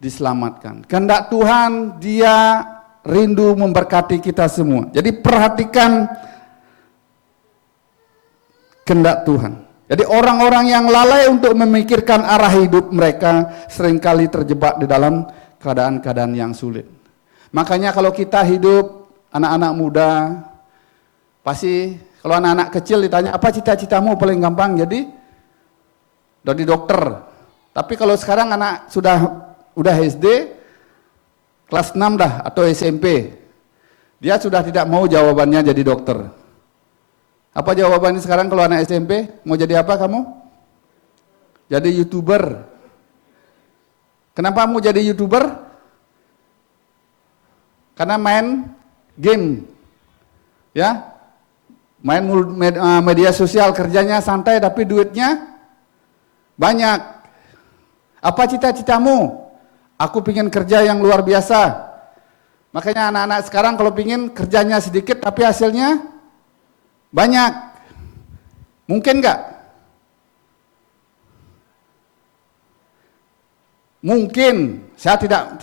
diselamatkan. Kehendak Tuhan, Dia rindu memberkati kita semua. Jadi perhatikan kehendak Tuhan. Jadi orang-orang yang lalai untuk memikirkan arah hidup mereka seringkali terjebak di dalam keadaan-keadaan yang sulit. Makanya kalau kita hidup, anak-anak muda, pasti kalau anak-anak kecil ditanya, apa cita-citamu paling gampang? Jadi dokter. Tapi kalau sekarang anak udah SD, kelas 6 dah atau SMP, dia sudah tidak mau jawabannya jadi dokter. Apa jawabannya sekarang kalau anak SMP? Mau jadi apa kamu? Jadi YouTuber. Kenapa mau jadi YouTuber? Karena main game. Ya. Main media sosial, kerjanya santai tapi duitnya banyak. Apa cita-citamu? Aku pingin kerja yang luar biasa. Makanya anak-anak sekarang kalau pingin kerjanya sedikit tapi hasilnya banyak. Mungkin enggak? Mungkin. Saya tidak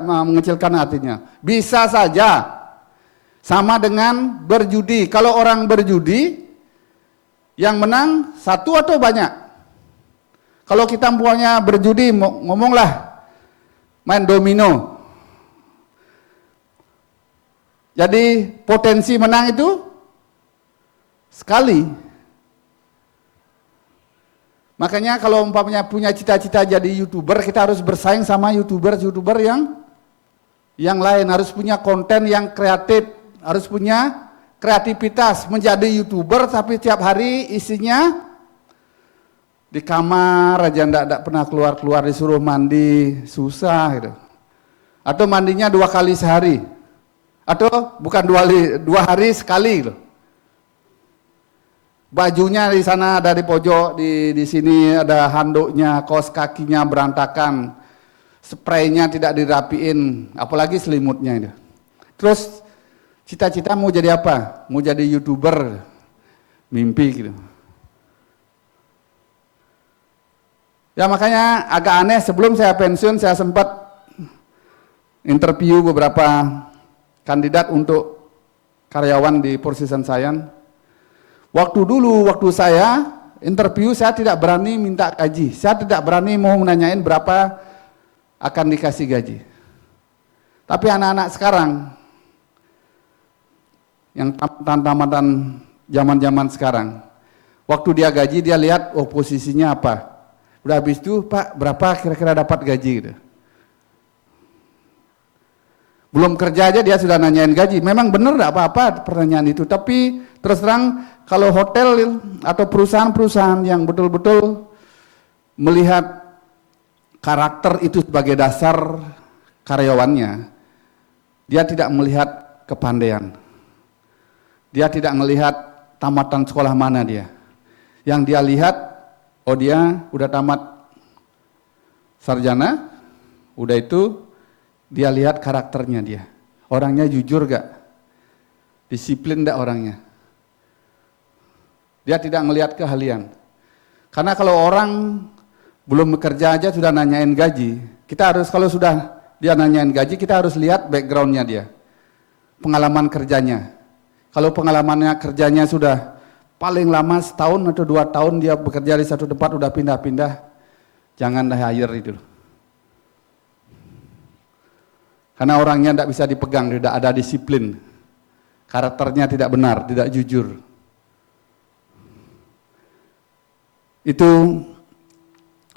mengecilkan hatinya. Bisa saja. Sama dengan berjudi. Kalau orang berjudi, yang menang satu atau banyak? Kalau kita punya berjudi, ngomonglah main domino. Jadi potensi menang itu sekali. Makanya kalau umpamanya punya cita-cita jadi YouTuber, kita harus bersaing sama YouTuber yang lain. Harus punya konten yang kreatif. Harus punya kreativitas menjadi YouTuber tapi tiap hari isinya di kamar aja, enggak pernah keluar disuruh mandi susah gitu. Atau mandinya 2 kali sehari. Atau bukan 2 hari sekali gitu. Bajunya di sana ada di pojok, di sini ada handuknya, kaos kakinya berantakan. Spraynya tidak dirapiin, apalagi selimutnya itu. Terus cita-cita mau jadi apa? Mau jadi YouTuber, mimpi gitu. Ya makanya agak aneh, sebelum saya pensiun saya sempat interview beberapa kandidat untuk karyawan di Precision Science. Waktu saya interview, saya tidak berani minta gaji. Saya tidak berani mau menanyain berapa akan dikasih gaji. Tapi anak-anak sekarang, yang tamatan zaman-zaman sekarang, waktu dia gaji dia lihat posisinya apa. Udah habis itu, Pak, berapa kira-kira dapat gaji gitu. Belum kerja aja dia sudah nanyain gaji. Memang benar enggak apa-apa pertanyaan itu, tapi terus terang kalau hotel atau perusahaan-perusahaan yang betul-betul melihat karakter itu sebagai dasar karyawannya, dia tidak melihat kepandaian. Dia tidak melihat tamatan sekolah mana dia. Yang dia lihat, oh dia udah tamat sarjana, udah itu dia lihat karakternya dia. Orangnya jujur gak? Disiplin gak orangnya? Dia tidak melihat keahlian. Karena kalau orang belum bekerja aja sudah nanyain gaji, kita harus, kalau sudah dia nanyain gaji, kita harus lihat backgroundnya dia. Pengalaman kerjanya. Kalau pengalamannya kerjanya sudah paling lama setahun atau 2 tahun dia bekerja di satu tempat udah pindah-pindah, jangan hire itu. Karena orangnya tidak bisa dipegang, tidak ada disiplin. Karakternya tidak benar, tidak jujur. Itu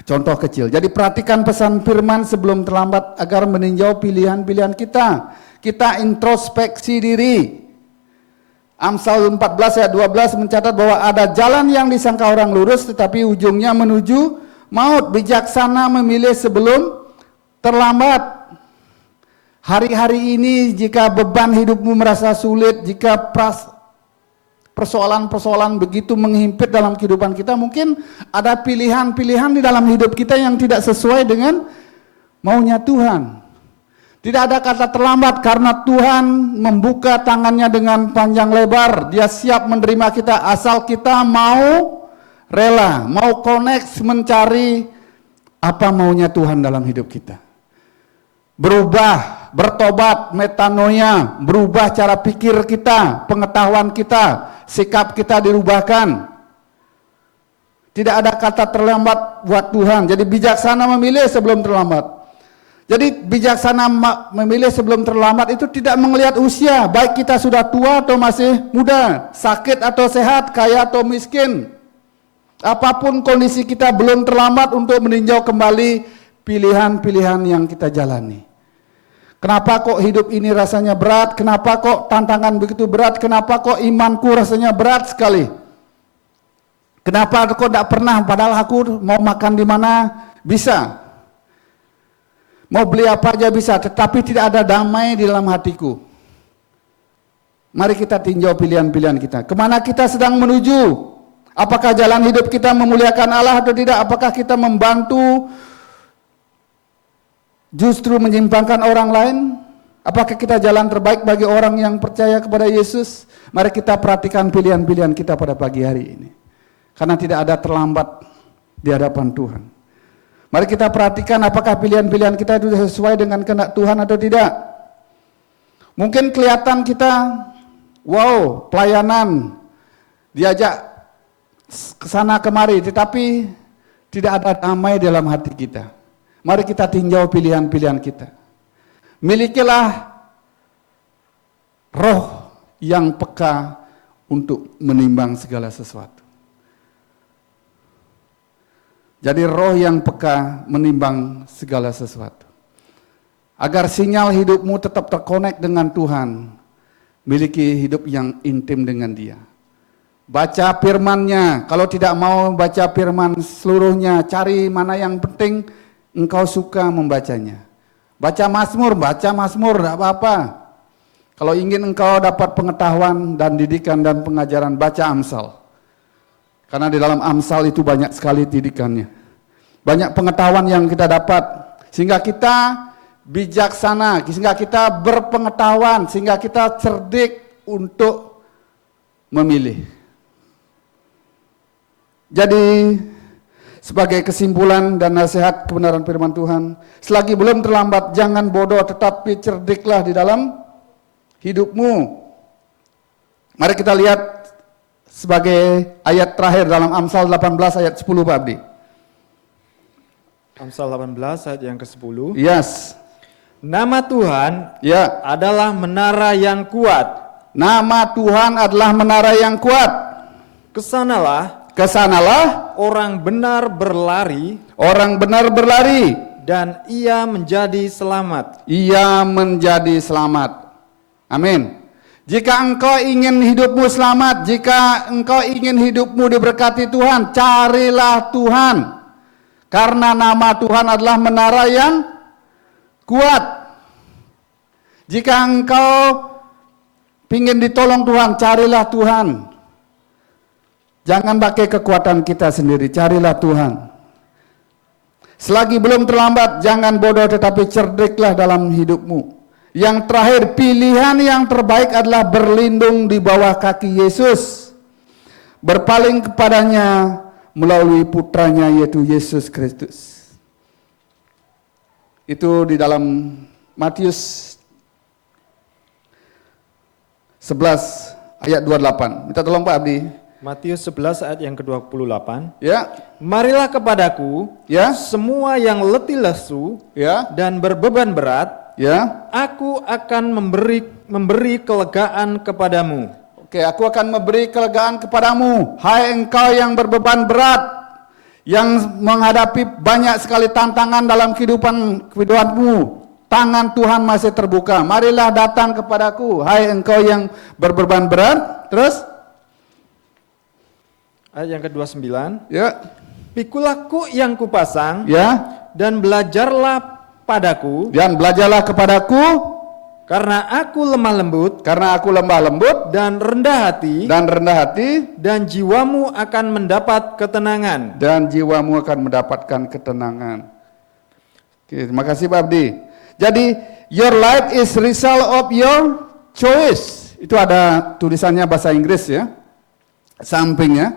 contoh kecil. Jadi perhatikan pesan firman sebelum terlambat agar meninjau pilihan-pilihan kita. Kita introspeksi diri. Amsal 14 ayat 12 mencatat bahwa ada jalan yang disangka orang lurus tetapi ujungnya menuju maut. Bijaksana memilih sebelum terlambat. Hari-hari ini jika beban hidupmu merasa sulit, jika persoalan-persoalan begitu menghimpit dalam kehidupan kita, mungkin ada pilihan-pilihan di dalam hidup kita yang tidak sesuai dengan maunya Tuhan. Tidak ada kata terlambat karena Tuhan membuka tangannya dengan panjang lebar. Dia siap menerima kita asal kita mau rela, mau connect, mencari apa maunya Tuhan dalam hidup kita. Berubah, bertobat, metanoia, berubah cara pikir kita, pengetahuan kita, sikap kita dirubahkan. Tidak ada kata terlambat buat Tuhan. Jadi bijaksana memilih sebelum terlambat. Jadi bijaksana memilih sebelum terlambat itu tidak melihat usia, baik kita sudah tua atau masih muda, sakit atau sehat, kaya atau miskin. Apapun kondisi kita belum terlambat untuk meninjau kembali pilihan-pilihan yang kita jalani. Kenapa kok hidup ini rasanya berat? Kenapa kok tantangan begitu berat? Kenapa kok imanku rasanya berat sekali? Kenapa kok tidak pernah, padahal aku mau makan di mana bisa. Mau beli apa aja bisa, tetapi tidak ada damai di dalam hatiku. Mari kita tinjau pilihan-pilihan kita. Kemana kita sedang menuju? Apakah jalan hidup kita memuliakan Allah atau tidak? Apakah kita membantu justru menyimpangkan orang lain? Apakah kita jalan terbaik bagi orang yang percaya kepada Yesus? Mari kita perhatikan pilihan-pilihan kita pada pagi hari ini. Karena tidak ada terlambat di hadapan Tuhan. Mari kita perhatikan apakah pilihan-pilihan kita itu sesuai dengan kehendak Tuhan atau tidak. Mungkin kelihatan kita, wow, pelayanan, diajak ke sana kemari, tetapi tidak ada damai dalam hati kita. Mari kita tinjau pilihan-pilihan kita. Milikilah roh yang peka untuk menimbang segala sesuatu. Jadi roh yang peka menimbang segala sesuatu. Agar sinyal hidupmu tetap terkonek dengan Tuhan, miliki hidup yang intim dengan Dia. Baca firman-Nya, kalau tidak mau baca firman seluruhnya, cari mana yang penting engkau suka membacanya. Baca Mazmur, tidak apa-apa. Kalau ingin engkau dapat pengetahuan dan didikan dan pengajaran, baca Amsal. Karena di dalam Amsal itu banyak sekali didikannya. Banyak pengetahuan yang kita dapat. Sehingga kita bijaksana, sehingga kita berpengetahuan, sehingga kita cerdik untuk memilih. Jadi sebagai kesimpulan dan nasihat kebenaran firman Tuhan, selagi belum terlambat jangan bodoh tetapi cerdiklah di dalam hidupmu. Mari kita lihat sebagai ayat terakhir dalam Amsal 18 ayat 10 Pak Abdi. Amsal 18 ayat yang ke-10. Yes. Nama Tuhan Ya. adalah menara yang kuat. Nama Tuhan adalah menara yang kuat. Kesanalah Orang benar berlari orang benar berlari. dan ia menjadi selamat. Ia menjadi selamat. Amin. Jika engkau ingin hidupmu selamat, jika engkau ingin hidupmu diberkati Tuhan, carilah Tuhan. Karena nama Tuhan adalah menara yang kuat. Jika engkau ingin ditolong Tuhan, carilah Tuhan. Jangan pakai kekuatan kita sendiri, carilah Tuhan. Selagi belum terlambat, jangan bodoh tetapi cerdiklah dalam hidupmu. Yang terakhir, pilihan yang terbaik adalah berlindung di bawah kaki Yesus. Berpaling kepadanya melalui putranya yaitu Yesus Kristus. Itu di dalam Matius 11 ayat 28. Minta tolong Pak Abdi. Matius 11 ayat yang ke-28. Ya. Marilah kepadaku Ya. semua yang letih lesu Ya. dan berbeban berat, Ya. aku akan memberi kelegaan kepadamu. Oke, aku akan memberi kelegaan kepadamu. Hai engkau yang berbeban berat, yang menghadapi banyak sekali tantangan dalam kehidupanmu. Tangan Tuhan masih terbuka. Marilah datang kepadaku. Hai engkau yang berbeban berat. Terus? Ayat yang ke-29. Ya. Pikulah kuk yang kupasang Ya. dan belajarlah padaku, Dan belajarlah kepadaku karena aku lemah lembut karena aku lemah lembut dan rendah hati, dan rendah hati, dan jiwamu akan mendapat ketenangan. dan jiwamu akan mendapatkan ketenangan. Oke, terima kasih Pak Abdi. Jadi Your life is result of your choice. Itu ada tulisannya bahasa Inggris ya, sampingnya.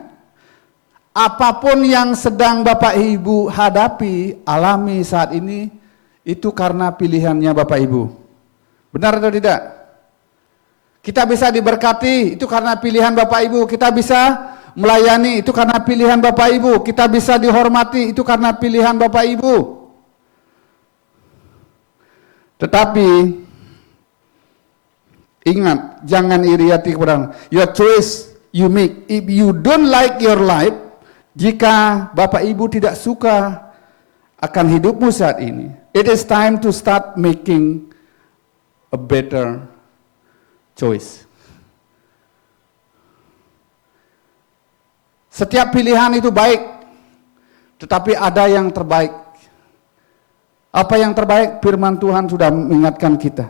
Apapun yang sedang Bapak Ibu hadapi, alami saat ini, itu karena pilihannya Bapak Ibu. Benar atau tidak? Kita bisa diberkati, itu karena pilihan Bapak Ibu. Kita bisa melayani, itu karena pilihan Bapak Ibu. Kita bisa dihormati, itu karena pilihan Bapak Ibu. Tetapi ingat, jangan iri hati kepada orang. Your choice you make. If you don't like your life, jika Bapak Ibu tidak suka akan hidupmu saat ini, it is time to start making a better choice. Setiap pilihan itu baik, tetapi ada yang terbaik. Apa yang terbaik? Firman Tuhan sudah mengingatkan kita.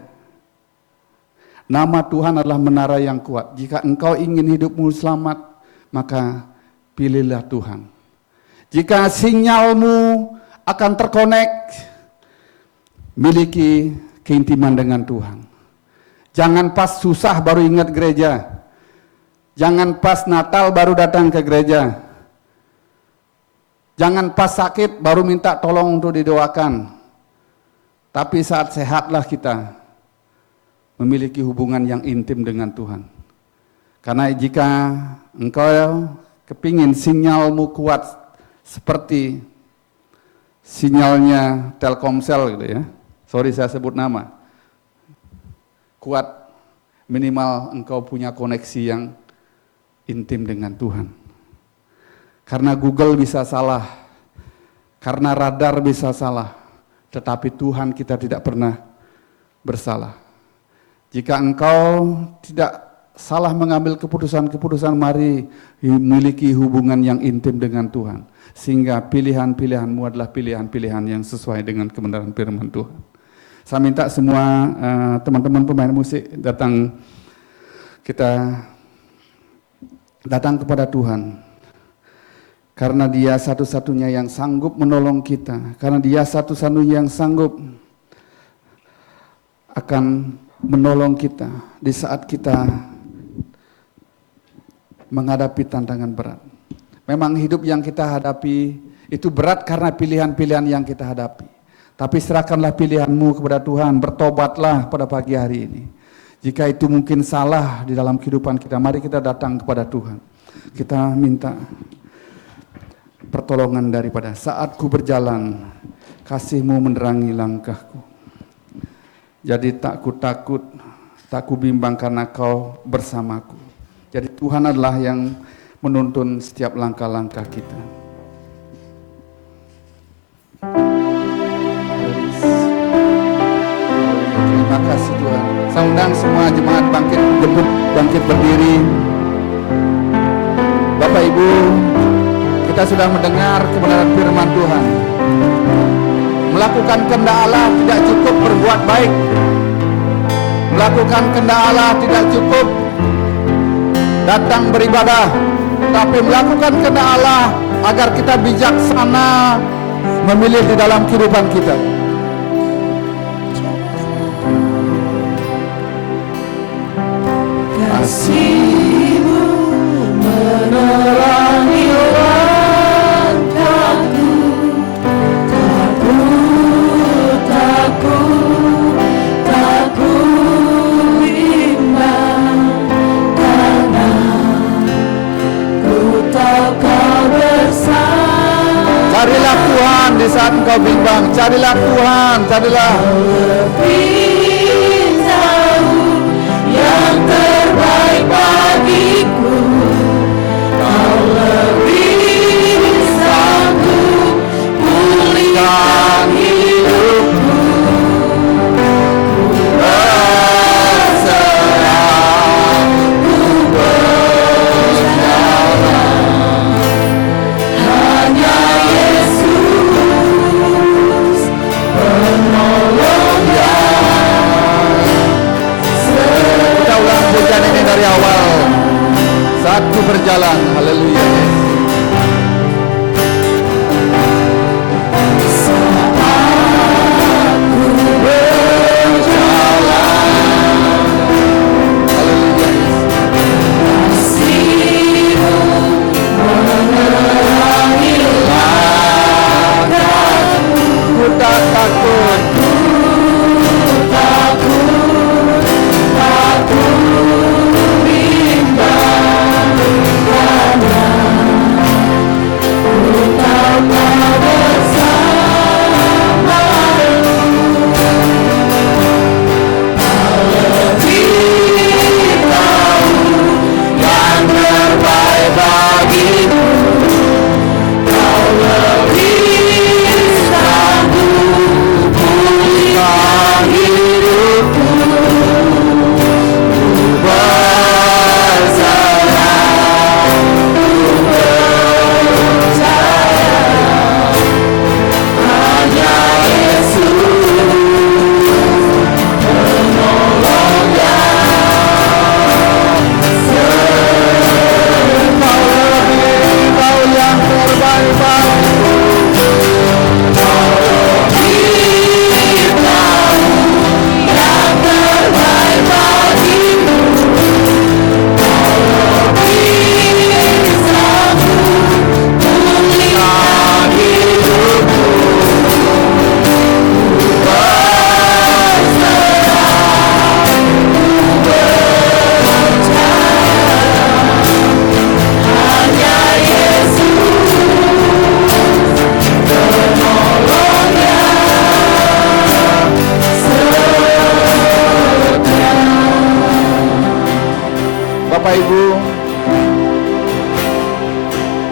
Nama Tuhan adalah menara yang kuat. Jika engkau ingin hidupmu selamat, maka pilihlah Tuhan. Jika sinyalmu akan terkonek, miliki keintiman dengan Tuhan. Jangan pas susah baru ingat gereja. Jangan pas Natal baru datang ke gereja. Jangan pas sakit baru minta tolong untuk didoakan. Tapi saat sehatlah kita memiliki hubungan yang intim dengan Tuhan. Karena jika engkau kepingin sinyalmu kuat seperti sinyalnya Telkomsel gitu ya. Sorry saya sebut nama. Kuat, minimal engkau punya koneksi yang intim dengan Tuhan. Karena Google bisa salah, karena radar bisa salah, tetapi Tuhan kita tidak pernah bersalah. Jika engkau tidak salah mengambil keputusan-keputusan, mari memiliki hubungan yang intim dengan Tuhan. Sehingga pilihan-pilihanmu adalah pilihan-pilihan yang sesuai dengan kebenaran firman Tuhan. Saya minta semua teman-teman pemain musik kita datang kepada Tuhan. Karena Dia satu-satunya yang sanggup menolong kita. Karena Dia satu-satunya yang sanggup akan menolong kita di saat kita menghadapi tantangan berat. Memang hidup yang kita hadapi itu berat karena pilihan-pilihan yang kita hadapi. Tapi serahkanlah pilihanmu kepada Tuhan, bertobatlah pada pagi hari ini. Jika itu mungkin salah di dalam kehidupan kita, mari kita datang kepada Tuhan. Kita minta pertolongan daripada saat ku berjalan, kasih-Mu menerangi langkahku. Jadi tak ku takut, tak ku bimbang karena Kau bersamaku. Jadi Tuhan adalah yang menuntun setiap langkah-langkah kita. Terima kasih Tuhan. Saya undang semua jemaat bangkit berdiri. Bapak Ibu, kita sudah mendengar kebenaran firman Tuhan. Melakukan kehendak Allah tidak cukup berbuat baik. Melakukan kehendak Allah tidak cukup datang beribadah, tapi melakukan kehendak Allah agar kita bijaksana memilih di dalam kehidupan kita. Kasih-Mu menerangi langkahku, tak ku bimbang, karena ku tahu Kau bersama. Carilah Tuhan di saat engkau bimbang, carilah Tuhan, carilah. Lebih tahu yang terbaik bagiku, Kau lebih sanggup pulihkan hidupku. Ku berserah, ku berjalan, hanya Yesus penolongnya. Kita ulang pujian ini dari awal. Saat ku berjalan, haleluya. Saat ku berjalan,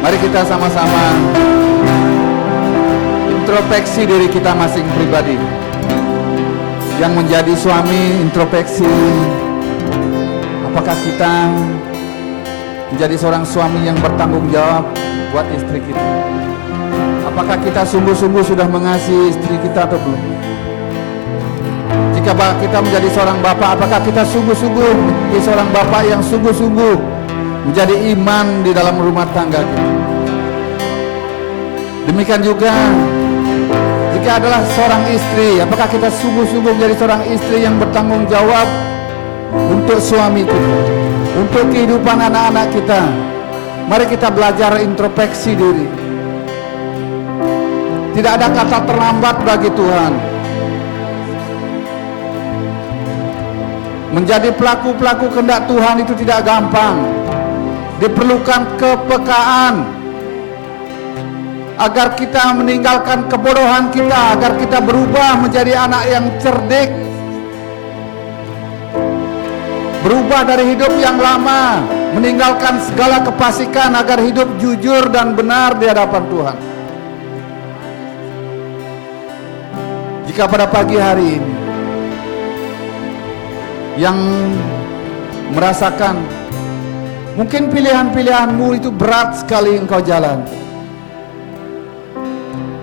Mari kita sama-sama introspeksi diri kita masing pribadi. Yang menjadi suami, introspeksi. Apakah kita menjadi seorang suami yang bertanggung jawab buat istri kita? Apakah kita sungguh-sungguh sudah mengasihi istri kita atau belum? Jika kita menjadi seorang bapak, apakah kita sungguh-sungguh menjadi seorang bapak yang sungguh-sungguh menjadi iman di dalam rumah tangga kita? Demikian juga jika adalah seorang istri, apakah kita sungguh-sungguh menjadi seorang istri yang bertanggung jawab untuk suami kita, untuk kehidupan anak-anak kita? Mari kita belajar introspeksi diri. Tidak ada kata terlambat bagi Tuhan. Menjadi pelaku-pelaku kehendak Tuhan itu tidak gampang. Diperlukan kepekaan agar kita meninggalkan kebodohan kita, agar kita berubah menjadi anak yang cerdik, berubah dari hidup yang lama, meninggalkan segala kefasikan agar hidup jujur dan benar di hadapan Tuhan. Jika pada pagi hari ini yang merasakan mungkin pilihan-pilihanmu itu berat sekali engkau jalan,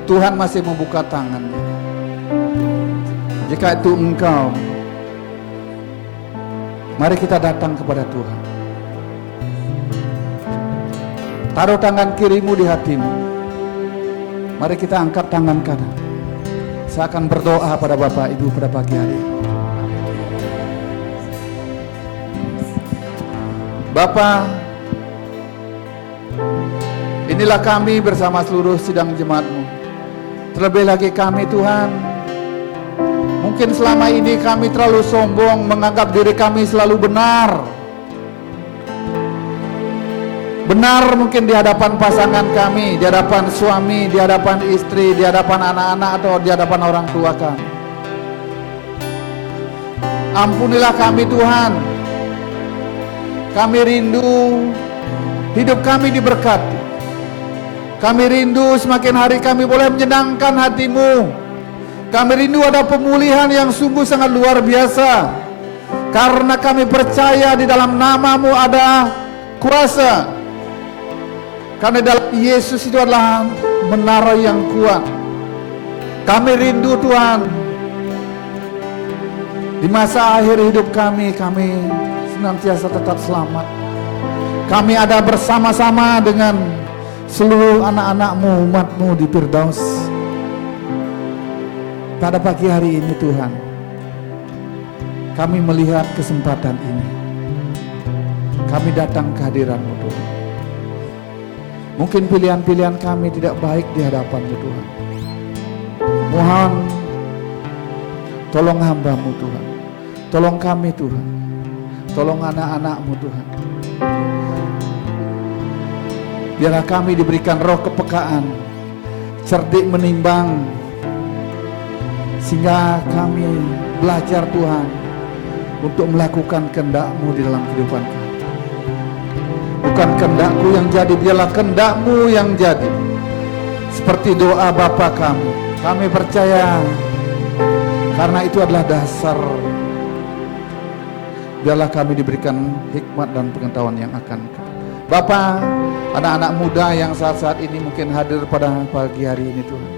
Tuhan masih membuka tangannya. Jika itu engkau, mari kita datang kepada Tuhan. Taruh tangan kirimu di hatimu. Mari kita angkat tangan kanan. Saya akan berdoa pada Bapak Ibu pada pagi hari ini. Bapa, inilah kami bersama seluruh sidang jemaat-Mu. Terlebih lagi kami Tuhan, mungkin selama ini kami terlalu sombong, menganggap diri kami selalu benar. Benar mungkin di hadapan pasangan kami, di hadapan suami, di hadapan istri, di hadapan anak-anak atau di hadapan orang tua kami. Ampunilah kami Tuhan. Kami rindu hidup kami diberkati. Kami rindu semakin hari kami boleh menyenangkan hati-Mu. Kami rindu ada pemulihan yang sungguh sangat luar biasa. Karena kami percaya di dalam nama-Mu ada kuasa. Karena dalam Yesus itu adalah menara yang kuat. Kami rindu Tuhan. Di masa akhir hidup kami senantiasa tetap selamat. Kami ada bersama-sama dengan seluruh anak-anak-Mu, umat-Mu di Firdaus. Pada pagi hari ini Tuhan, kami melihat kesempatan ini. Kami datang ke hadiran-Mu Tuhan. Mungkin pilihan-pilihan kami tidak baik di hadapan-Mu Tuhan. Mohon tolong hamba-Mu Tuhan. Tolong kami Tuhan. Tolong anak-anak-Mu Tuhan. Biarlah kami diberikan roh kepekaan, cerdik menimbang, sehingga kami belajar Tuhan untuk melakukan kehendak-Mu di dalam kehidupan kami. Bukan kehendak-Ku yang jadi, biarlah kehendak-Mu yang jadi. Seperti doa Bapa kami percaya, karena itu adalah dasar. Biarlah kami diberikan hikmat dan pengetahuan yang akan. Bapa, anak-anak muda yang saat-saat ini mungkin hadir pada pagi hari ini Tuhan.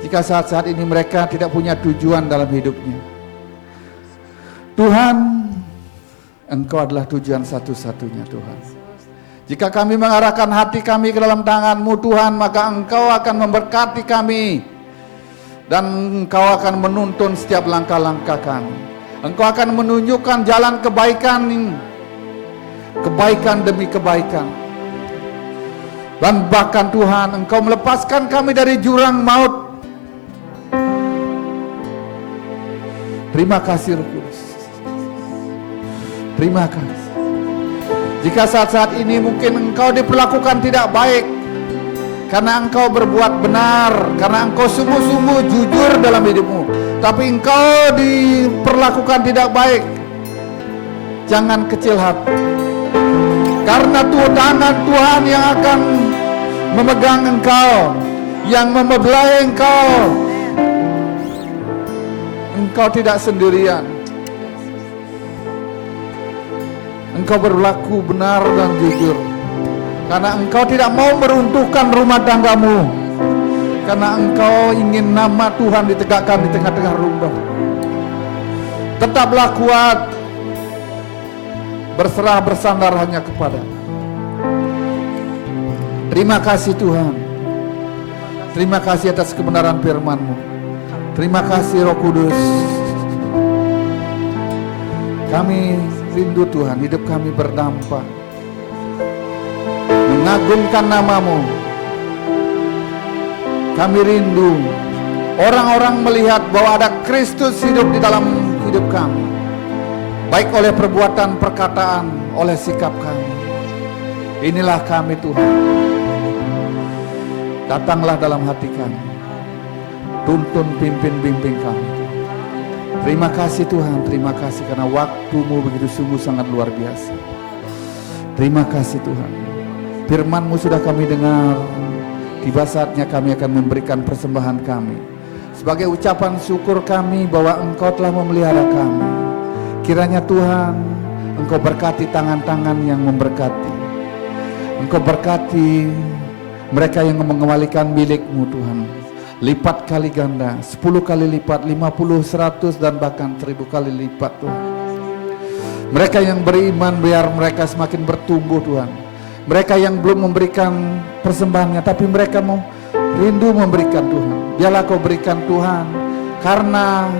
Jika saat-saat ini mereka tidak punya tujuan dalam hidupnya, Tuhan, Engkau adalah tujuan satu-satunya Tuhan. Jika kami mengarahkan hati kami ke dalam tangan-Mu Tuhan, maka Engkau akan memberkati kami. Dan Engkau akan menuntun setiap langkah-langkah kami. Engkau akan menunjukkan jalan kebaikan, kebaikan demi kebaikan. Dan bahkan Tuhan, Engkau melepaskan kami dari jurang maut. Terima kasih Roh Kudus. Terima kasih. Jika saat-saat ini mungkin engkau diperlakukan tidak baik, karena engkau berbuat benar, karena engkau sungguh-sungguh jujur dalam hidupmu, tapi engkau diperlakukan tidak baik, jangan kecil hati. Karena tangan Tuhan yang akan memegang Engkau, yang membelai Engkau. Engkau tidak sendirian. Engkau berlaku benar dan jujur, karena Engkau tidak mau meruntuhkan rumah tanggamu, karena Engkau ingin nama Tuhan ditegakkan di tengah-tengah rumah. Tetaplah kuat, berserah bersandar hanya kepada. Terima kasih Tuhan. Terima kasih atas kebenaran firman-Mu. Terima kasih Roh Kudus. Kami rindu Tuhan, hidup kami berdampak mengagungkan nama-Mu. Kami rindu orang-orang melihat bahwa ada Kristus hidup di dalam hidup kami, baik oleh perbuatan, perkataan, oleh sikap kami. Inilah kami Tuhan. Datanglah dalam hati kami, tuntun, pimpin, bimbing kami. Terima kasih Tuhan, terima kasih karena waktu-Mu begitu sungguh sangat luar biasa. Terima kasih Tuhan. Firman-Mu sudah kami dengar. Tiba saatnya kami akan memberikan persembahan kami sebagai ucapan syukur kami bahwa Engkau telah memelihara kami. Kiranya Tuhan, Engkau berkati tangan-tangan yang memberkati. Engkau berkati mereka yang mengembalikan milik-Mu Tuhan, lipat kali ganda, 10 kali lipat, 50, 100 dan bahkan 1000 kali lipat Tuhan. Mereka yang beriman biar mereka semakin bertumbuh Tuhan. Mereka yang belum memberikan persembahannya, tapi mereka mau rindu memberikan Tuhan. Biarlah Kau berikan Tuhan, karena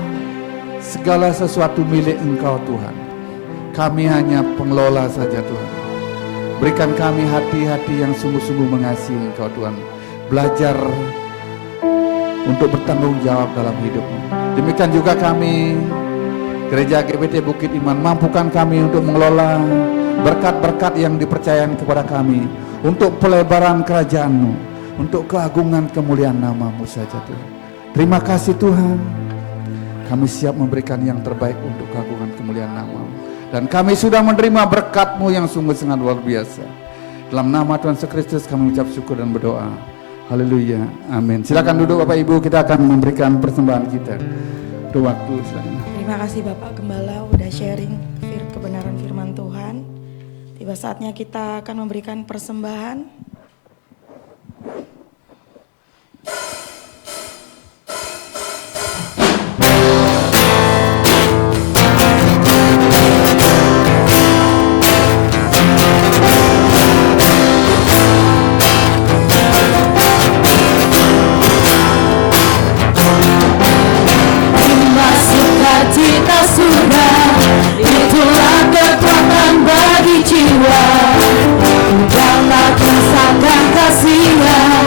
segala sesuatu milik Engkau Tuhan. Kami hanya pengelola saja Tuhan. Berikan kami hati-hati yang sungguh-sungguh mengasihi Engkau Tuhan. Belajar untuk bertanggung jawab dalam hidup-Mu. Demikian juga kami, Gereja GBT Bukit Iman, mampukan kami untuk mengelola berkat-berkat yang dipercayakan kepada kami, untuk pelebaran kerajaan-Mu, untuk keagungan kemuliaan nama-Mu saja Tuhan. Terima kasih Tuhan. Kami siap memberikan yang terbaik untuk keagungan kemuliaan nama-Mu. Dan kami sudah menerima berkat-Mu yang sungguh sangat luar biasa. Dalam nama Tuhan Yesus Kristus kami ucap syukur dan berdoa. Haleluya, amin. Silakan duduk Bapak Ibu, kita akan memberikan persembahan kita. Untuk waktu silakan. Terima kasih Bapak Gembala udah sharing kebenaran firman Tuhan. Tiba saatnya kita akan memberikan persembahan. Cita surga, itulah kekuatan bagi jiwa. Janganlah rasakan kasihan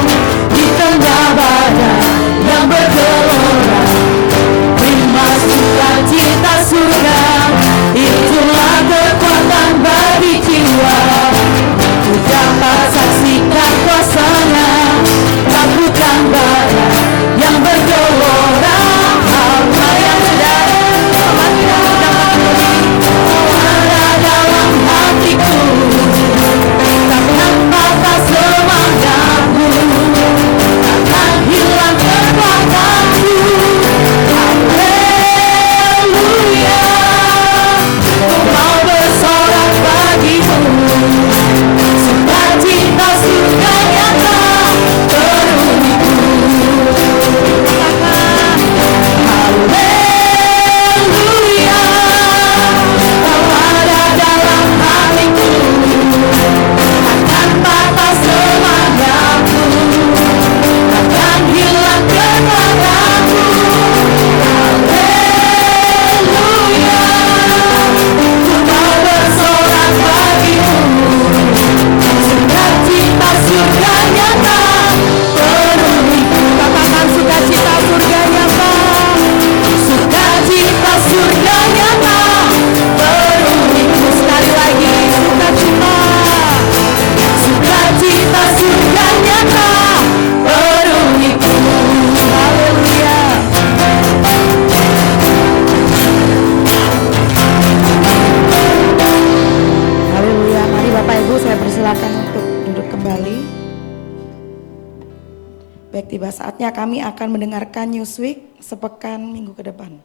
di tengah badai yang bergelora. Terima sukacita surga, itulah kekuatan bagi jiwa. Ku dapat saksikan kuasa-Nya, takutkan badai yang bergelora. Apa yang ada dalam hatiku, takkan patah semangatku, takkan hilang kekuatanku. Haleluya, ku mau bersorak bagimu, sukacita surga nyata penuhiku. Haleluya, kau ada dalam hatiku, takkan patah semangatku, takkan hilang kekuatanku. Haleluya, ku mau bersorak bagimu, sukacita surga nyata penuhiku. Katakan sukacita surga nyata, sukacita surga nyata penuhiku. Sekali lagi, sukacita, sukacita surga nyata penuhiku. Haleluya. Haleluya. Mari Bapak Ibu saya persilakan untuk duduk kembali. Baik, tiba saatnya kami akan mendengarkan Newsweek sepekan minggu ke depan.